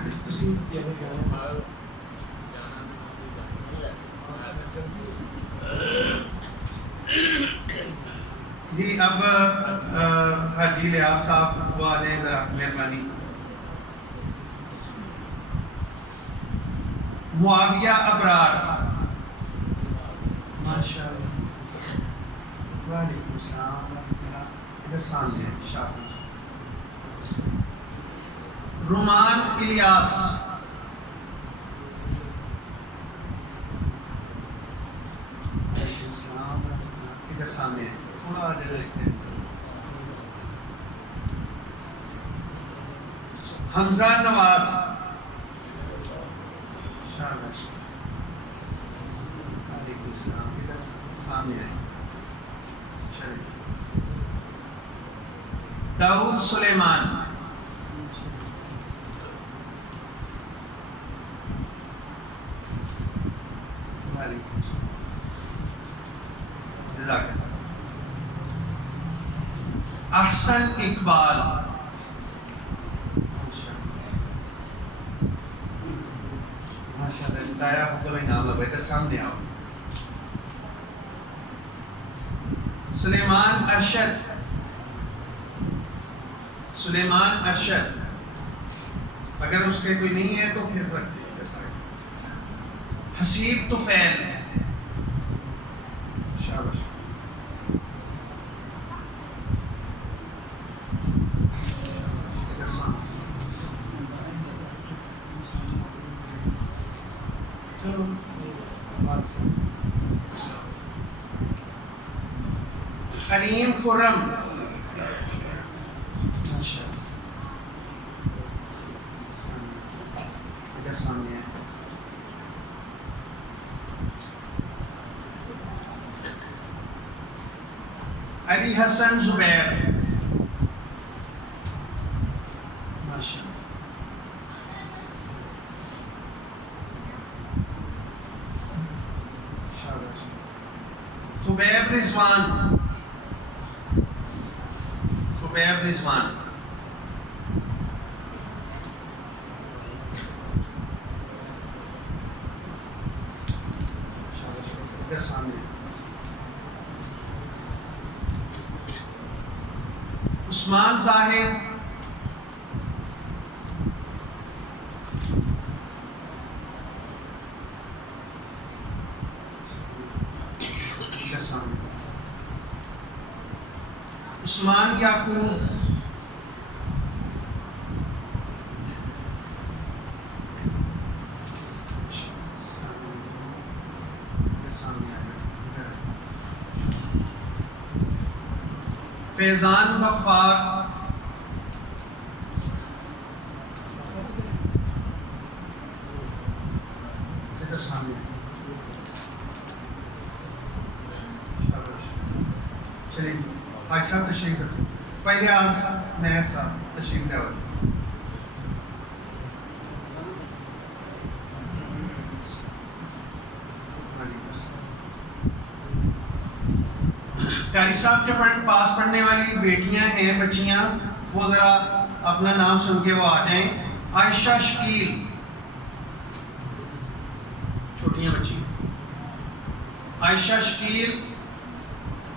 جی اب حاجی لیاس صاحب وہ آ جائیں ذرا مہربانی معاویہ ابرار ماشاء اللہ وعلیکم السلام ادھر سامنے شاہ رومان الیاس. ادھر سامنے ہے. تھوڑا جگہ لکھتے ہیں. حمزہ نواز. شاباش. وعلیکم السلام. ادھر سامنے ہے. چلیے. داؤد سلیمان. وعلیکم السلام. جزاک اللہ. احسن اقبال. ماشاء اللہ. دایا کو نام لگا. ادھر سامنے آؤ. سلیمان ارشد. سلیمان ارشد. اگر اس کے کوئی نہیں ہے تو پھر رکھ دیں. حسیب طفیل. شاباش. حلیم خرم. ادھر سامنے ہے. علی حسن زبیر. ماشاء اللہ. شاباش. خبیب رضوان. خبیب رضوان. شاباش. ادھر سامنے. عثمان زاہد. عثمان یعقوب. فیضان غفار. ادھر سامنے. چلیے حاج صاحب تشریف رکھیں. پہلے آج نائب صاحب تشریف لے آؤ. قاری صاحب کے پاس پڑھنے والی بیٹیاں ہیں, بچیاں, وہ ذرا اپنا نام سن کے وہ آ جائیں. عائشہ شکیل. چھوٹیاں بچی. عائشہ شکیل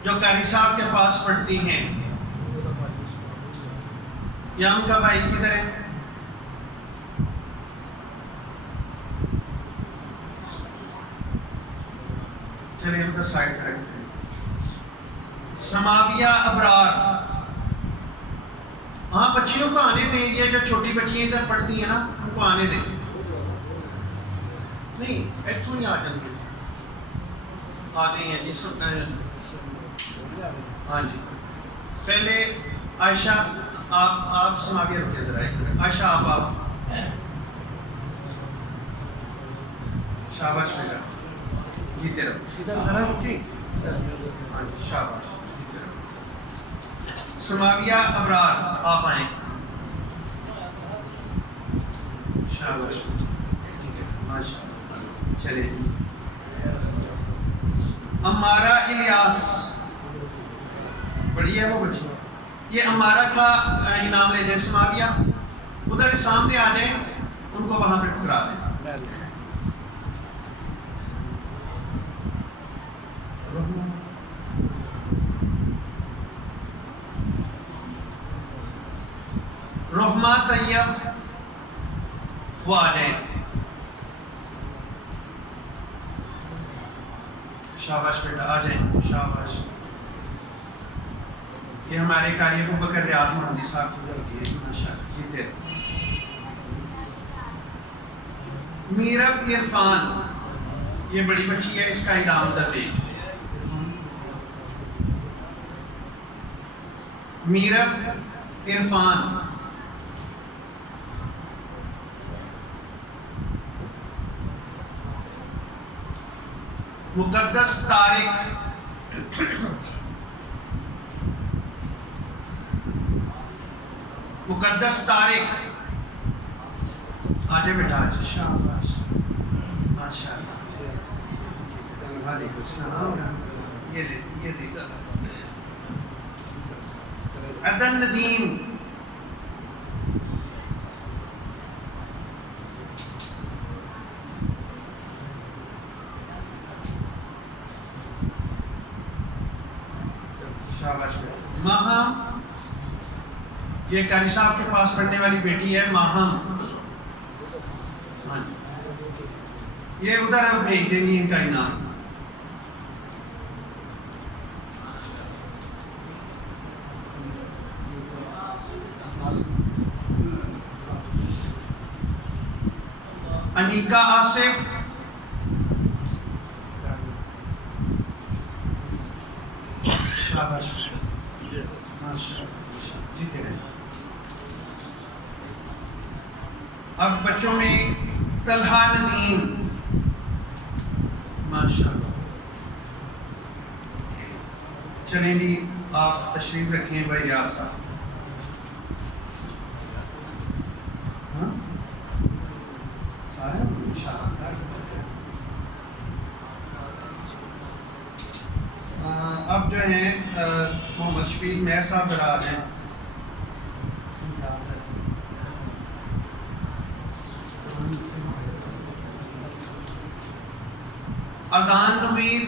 جو قاری صاحب کے پاس پڑھتی ہیں. یا ان کا بھائی کدھر ہے؟ چلیے ادھر سائڈ پہ. سماویہ ابرار. ہاں بچیوں کو آنے دیں. یہ جو چھوٹی بچیاں ادھر پڑھتی ہیں نا, ان کو آنے دیں. نہیں ایتھوں ہی آ جائیں گے. آ گئی ہیں جی سب. ہاں جی. پہلے عائشہ آپ سماویہ رکھے ذرا. عائشہ آپ شاباش بیٹا. جیتے رہو. ادھر ذرا رکیں. ہاں جی شاباش. سماویہ ابرار آپ آئیں. شاباش. ماشاء اللہ. چلیے. امارہ الیاس. بڑی ہے وہ بچی. یہ امارہ کا انعام لے جائیں. سماویہ ادھر سامنے آ جائیں, ان کو وہاں پہ ٹھکرا دیں. رحمہ طیب وہ آ جائیں. شاباش بیٹا آ جائیں. شاباش. یہ ہمارے قاری ابو بکر ریاض مہندی صاحب کی غلطی ہے. ماشاءاللہ. جیتے میرب عرفان، یہ بڑی بچی ہے، اس کا انعام دے. میرب عرفان. مقدس طارق. مقدس طارق آجے بیٹا آجے. شاباش ماشاء اللہ. وعلیکم السلام. یہ لے عدن ندیم. شاباش. ماہم، یہ قاری صاحب کے پاس پڑھنے والی بیٹی ہے ماہم. یہ ادھر بھیج دیں گی ان کا انعام. انیکا آصف. شاباش. جیتے رہے. اب بچوں میں طلحہ ندیم. ماشاء اللہ. چلیں جی آپ تشریف رکھیں بھائی ریاض صاحب. اب جو ہیں محمد شفیق مہر صاحب ذرا آ جائیں. اذان نویر.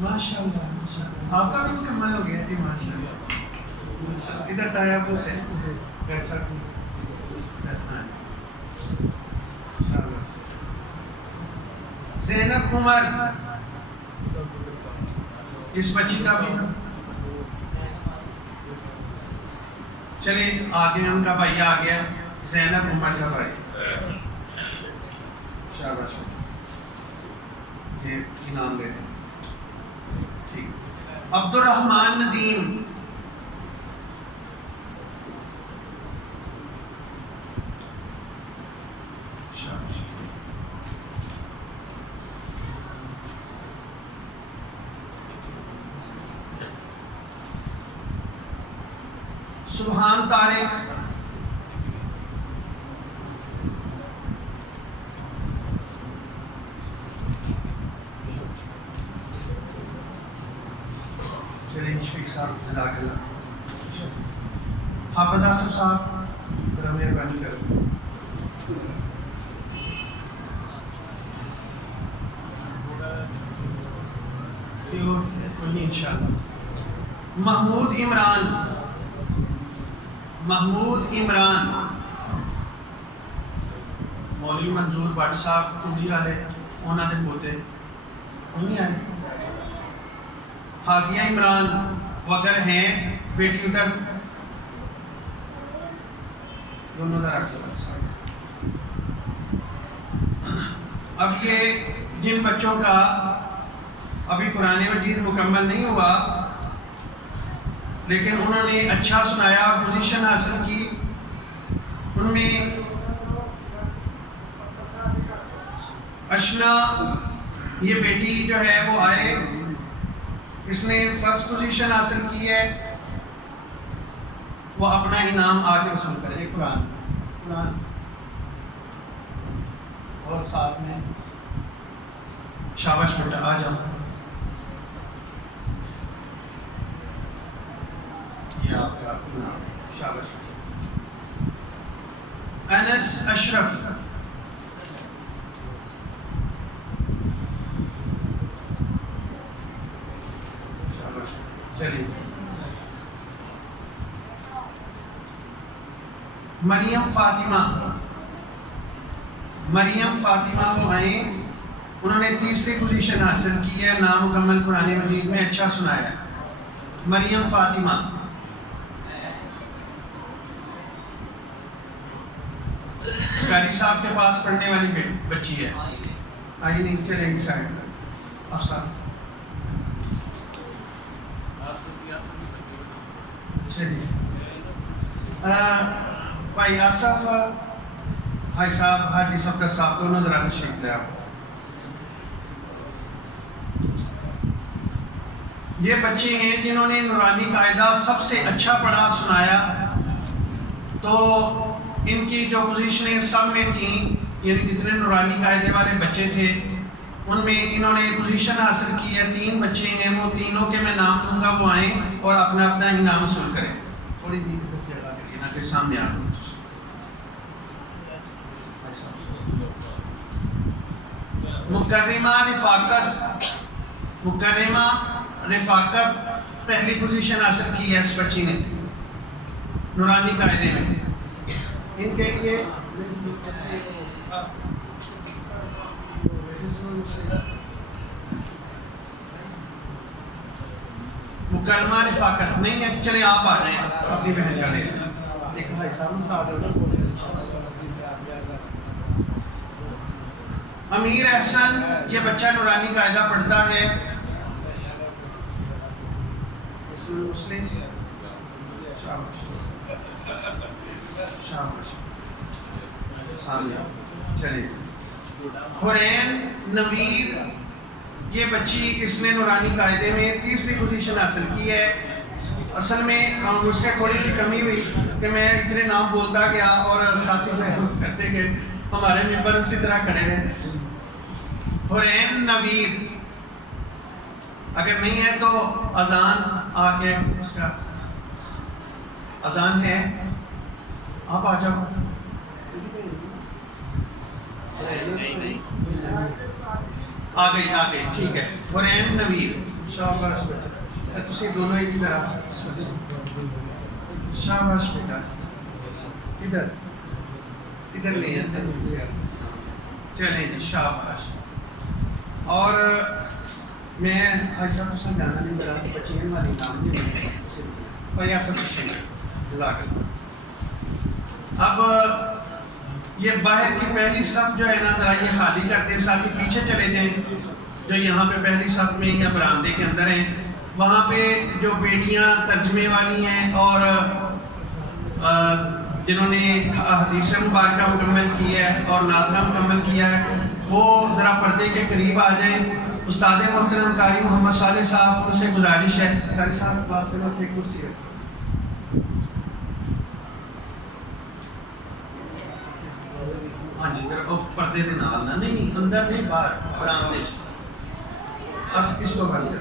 ماشاء اللہ آپ کا بھی مکمل ہو گیا جی. ماشاء اللہ. ادھر تایابو سے زینب عمر. اس بچی کا بھی چلے آگے. ان کا بھائی آ گیا زینب عمر کا بھائی. شاباش. یہ انعام دے دیں. ٹھیک. عبد الرحمن ندیم. سبحان طارق. چلیں شفیق صاحب جزاک اللہ. حافظ آصف صاحب ذرا مہربانی کرو. انشاءاللہ. محمود عمران. محمود عمران. مولوی منظور بٹ صاحب کنڈی والے انہوں نے پوتے نہیں آئے. حاکیہ عمران وہ اگر ہیں بیٹی ادھر دونوں ادھر آ. اب یہ جن بچوں کا ابھی قرآن مجید مکمل نہیں ہوا لیکن انہوں نے اچھا سنایا اور پوزیشن حاصل کی، ان میں اشنا یہ بیٹی جو ہے وہ آئے، اس نے فرسٹ پوزیشن حاصل کی ہے، وہ اپنا انعام آگے وصول کرے. قرآن اور ساتھ میں شاباش بیٹا آ جاؤ. یہ آپ کا انعام. شاباش. انس اشرف. شاباش. چلیے. مریم فاطمہ. مریم فاطمہ وہ آئیں، انہوں نے تیسری پوزیشن حاصل کی ہے، نامکمل قرآن مجید میں اچھا سنایا. مریم فاطمہ. قاری صاحب کے پاس پڑھنے والی بچی ہے. آئی نہیں, چلیں گے سائڈ پر. افسر چلیے. بھائی آصف بھائی صاحب, حاجی صفدر صاحب کو نظر تشریف لے. آپ یہ بچے ہیں جنہوں نے نورانی قاعدہ سب سے اچھا پڑھا سنایا. تو ان کی جو پوزیشنیں سب میں تھیں, یعنی جتنے نورانی قاعدے والے بچے تھے ان میں انہوں نے پوزیشن حاصل کی ہے. 3 بچے ہیں, وہ تینوں کے میں نام دوں گا, وہ آئیں اور اپنا اپنا انعام حاصل کریں. تھوڑی دیر جگہ دینا کے سامنے آ جائیں. مکرمہ رفاقت پہلی پوزیشن حاصل کی ہے اس بچی نے نورانی قاعدے میں. ان کے لیے مکرمہ رفاقت نہیں ہے. چلے آپ آ جائیں اپنی بہن جانے. ایک بھائی صاحب امیر احسن, یہ بچہ نورانی قاعدہ پڑھتا ہے. حرین نویر, یہ بچی اس نے نورانی قاعدے میں 3ری پوزیشن حاصل کی ہے. اصل میں مجھ سے تھوڑی سی کمی ہوئی کہ میں اتنے نام بولتا گیا اور ساتھی کرتے گئے, ہمارے ممبر اسی طرح کھڑے رہے. حرین نویر, اگر نہیں ہے تو اذان آ کے اس کا اذان ہے, آپ آ جاؤ. آ گئی ٹھیک ہے. حرین نویر, شاباش بیٹا, تسی دونوں ایک طرح. شاباش بیٹا, ادھر نہیں ہے. چلیں جی, شاباش. اور میں ایسا کچھ جانا نہیں کرا کہ بچے والی کام نہیں اور ایسا کچھ نہیں. اب یہ باہر کی پہلی صف جو ہے نا, ذرا یہ خالی کرتے ہیں, ساتھ ہی پیچھے چلے جائیں. جو یہاں پہ پہلی صف میں یا برآمدے کے اندر ہیں, وہاں پہ جو بیٹیاں ترجمے والی ہیں اور جنہوں نے حدیث مبارکہ مکمل کی ہے اور نازلہ مکمل کیا ہے, وہ ذرا پردے کے قریب آ جائیں. استاد محترم قاری محمد صالح صاحب, ان سے گزارش ہے, قاری صاحب پاس سے ایک کرسی ہے. ہاں جی, پردے دے نال نہ, نہیں اندر نہیں, باہر برآمدے. اب اس کو بند کر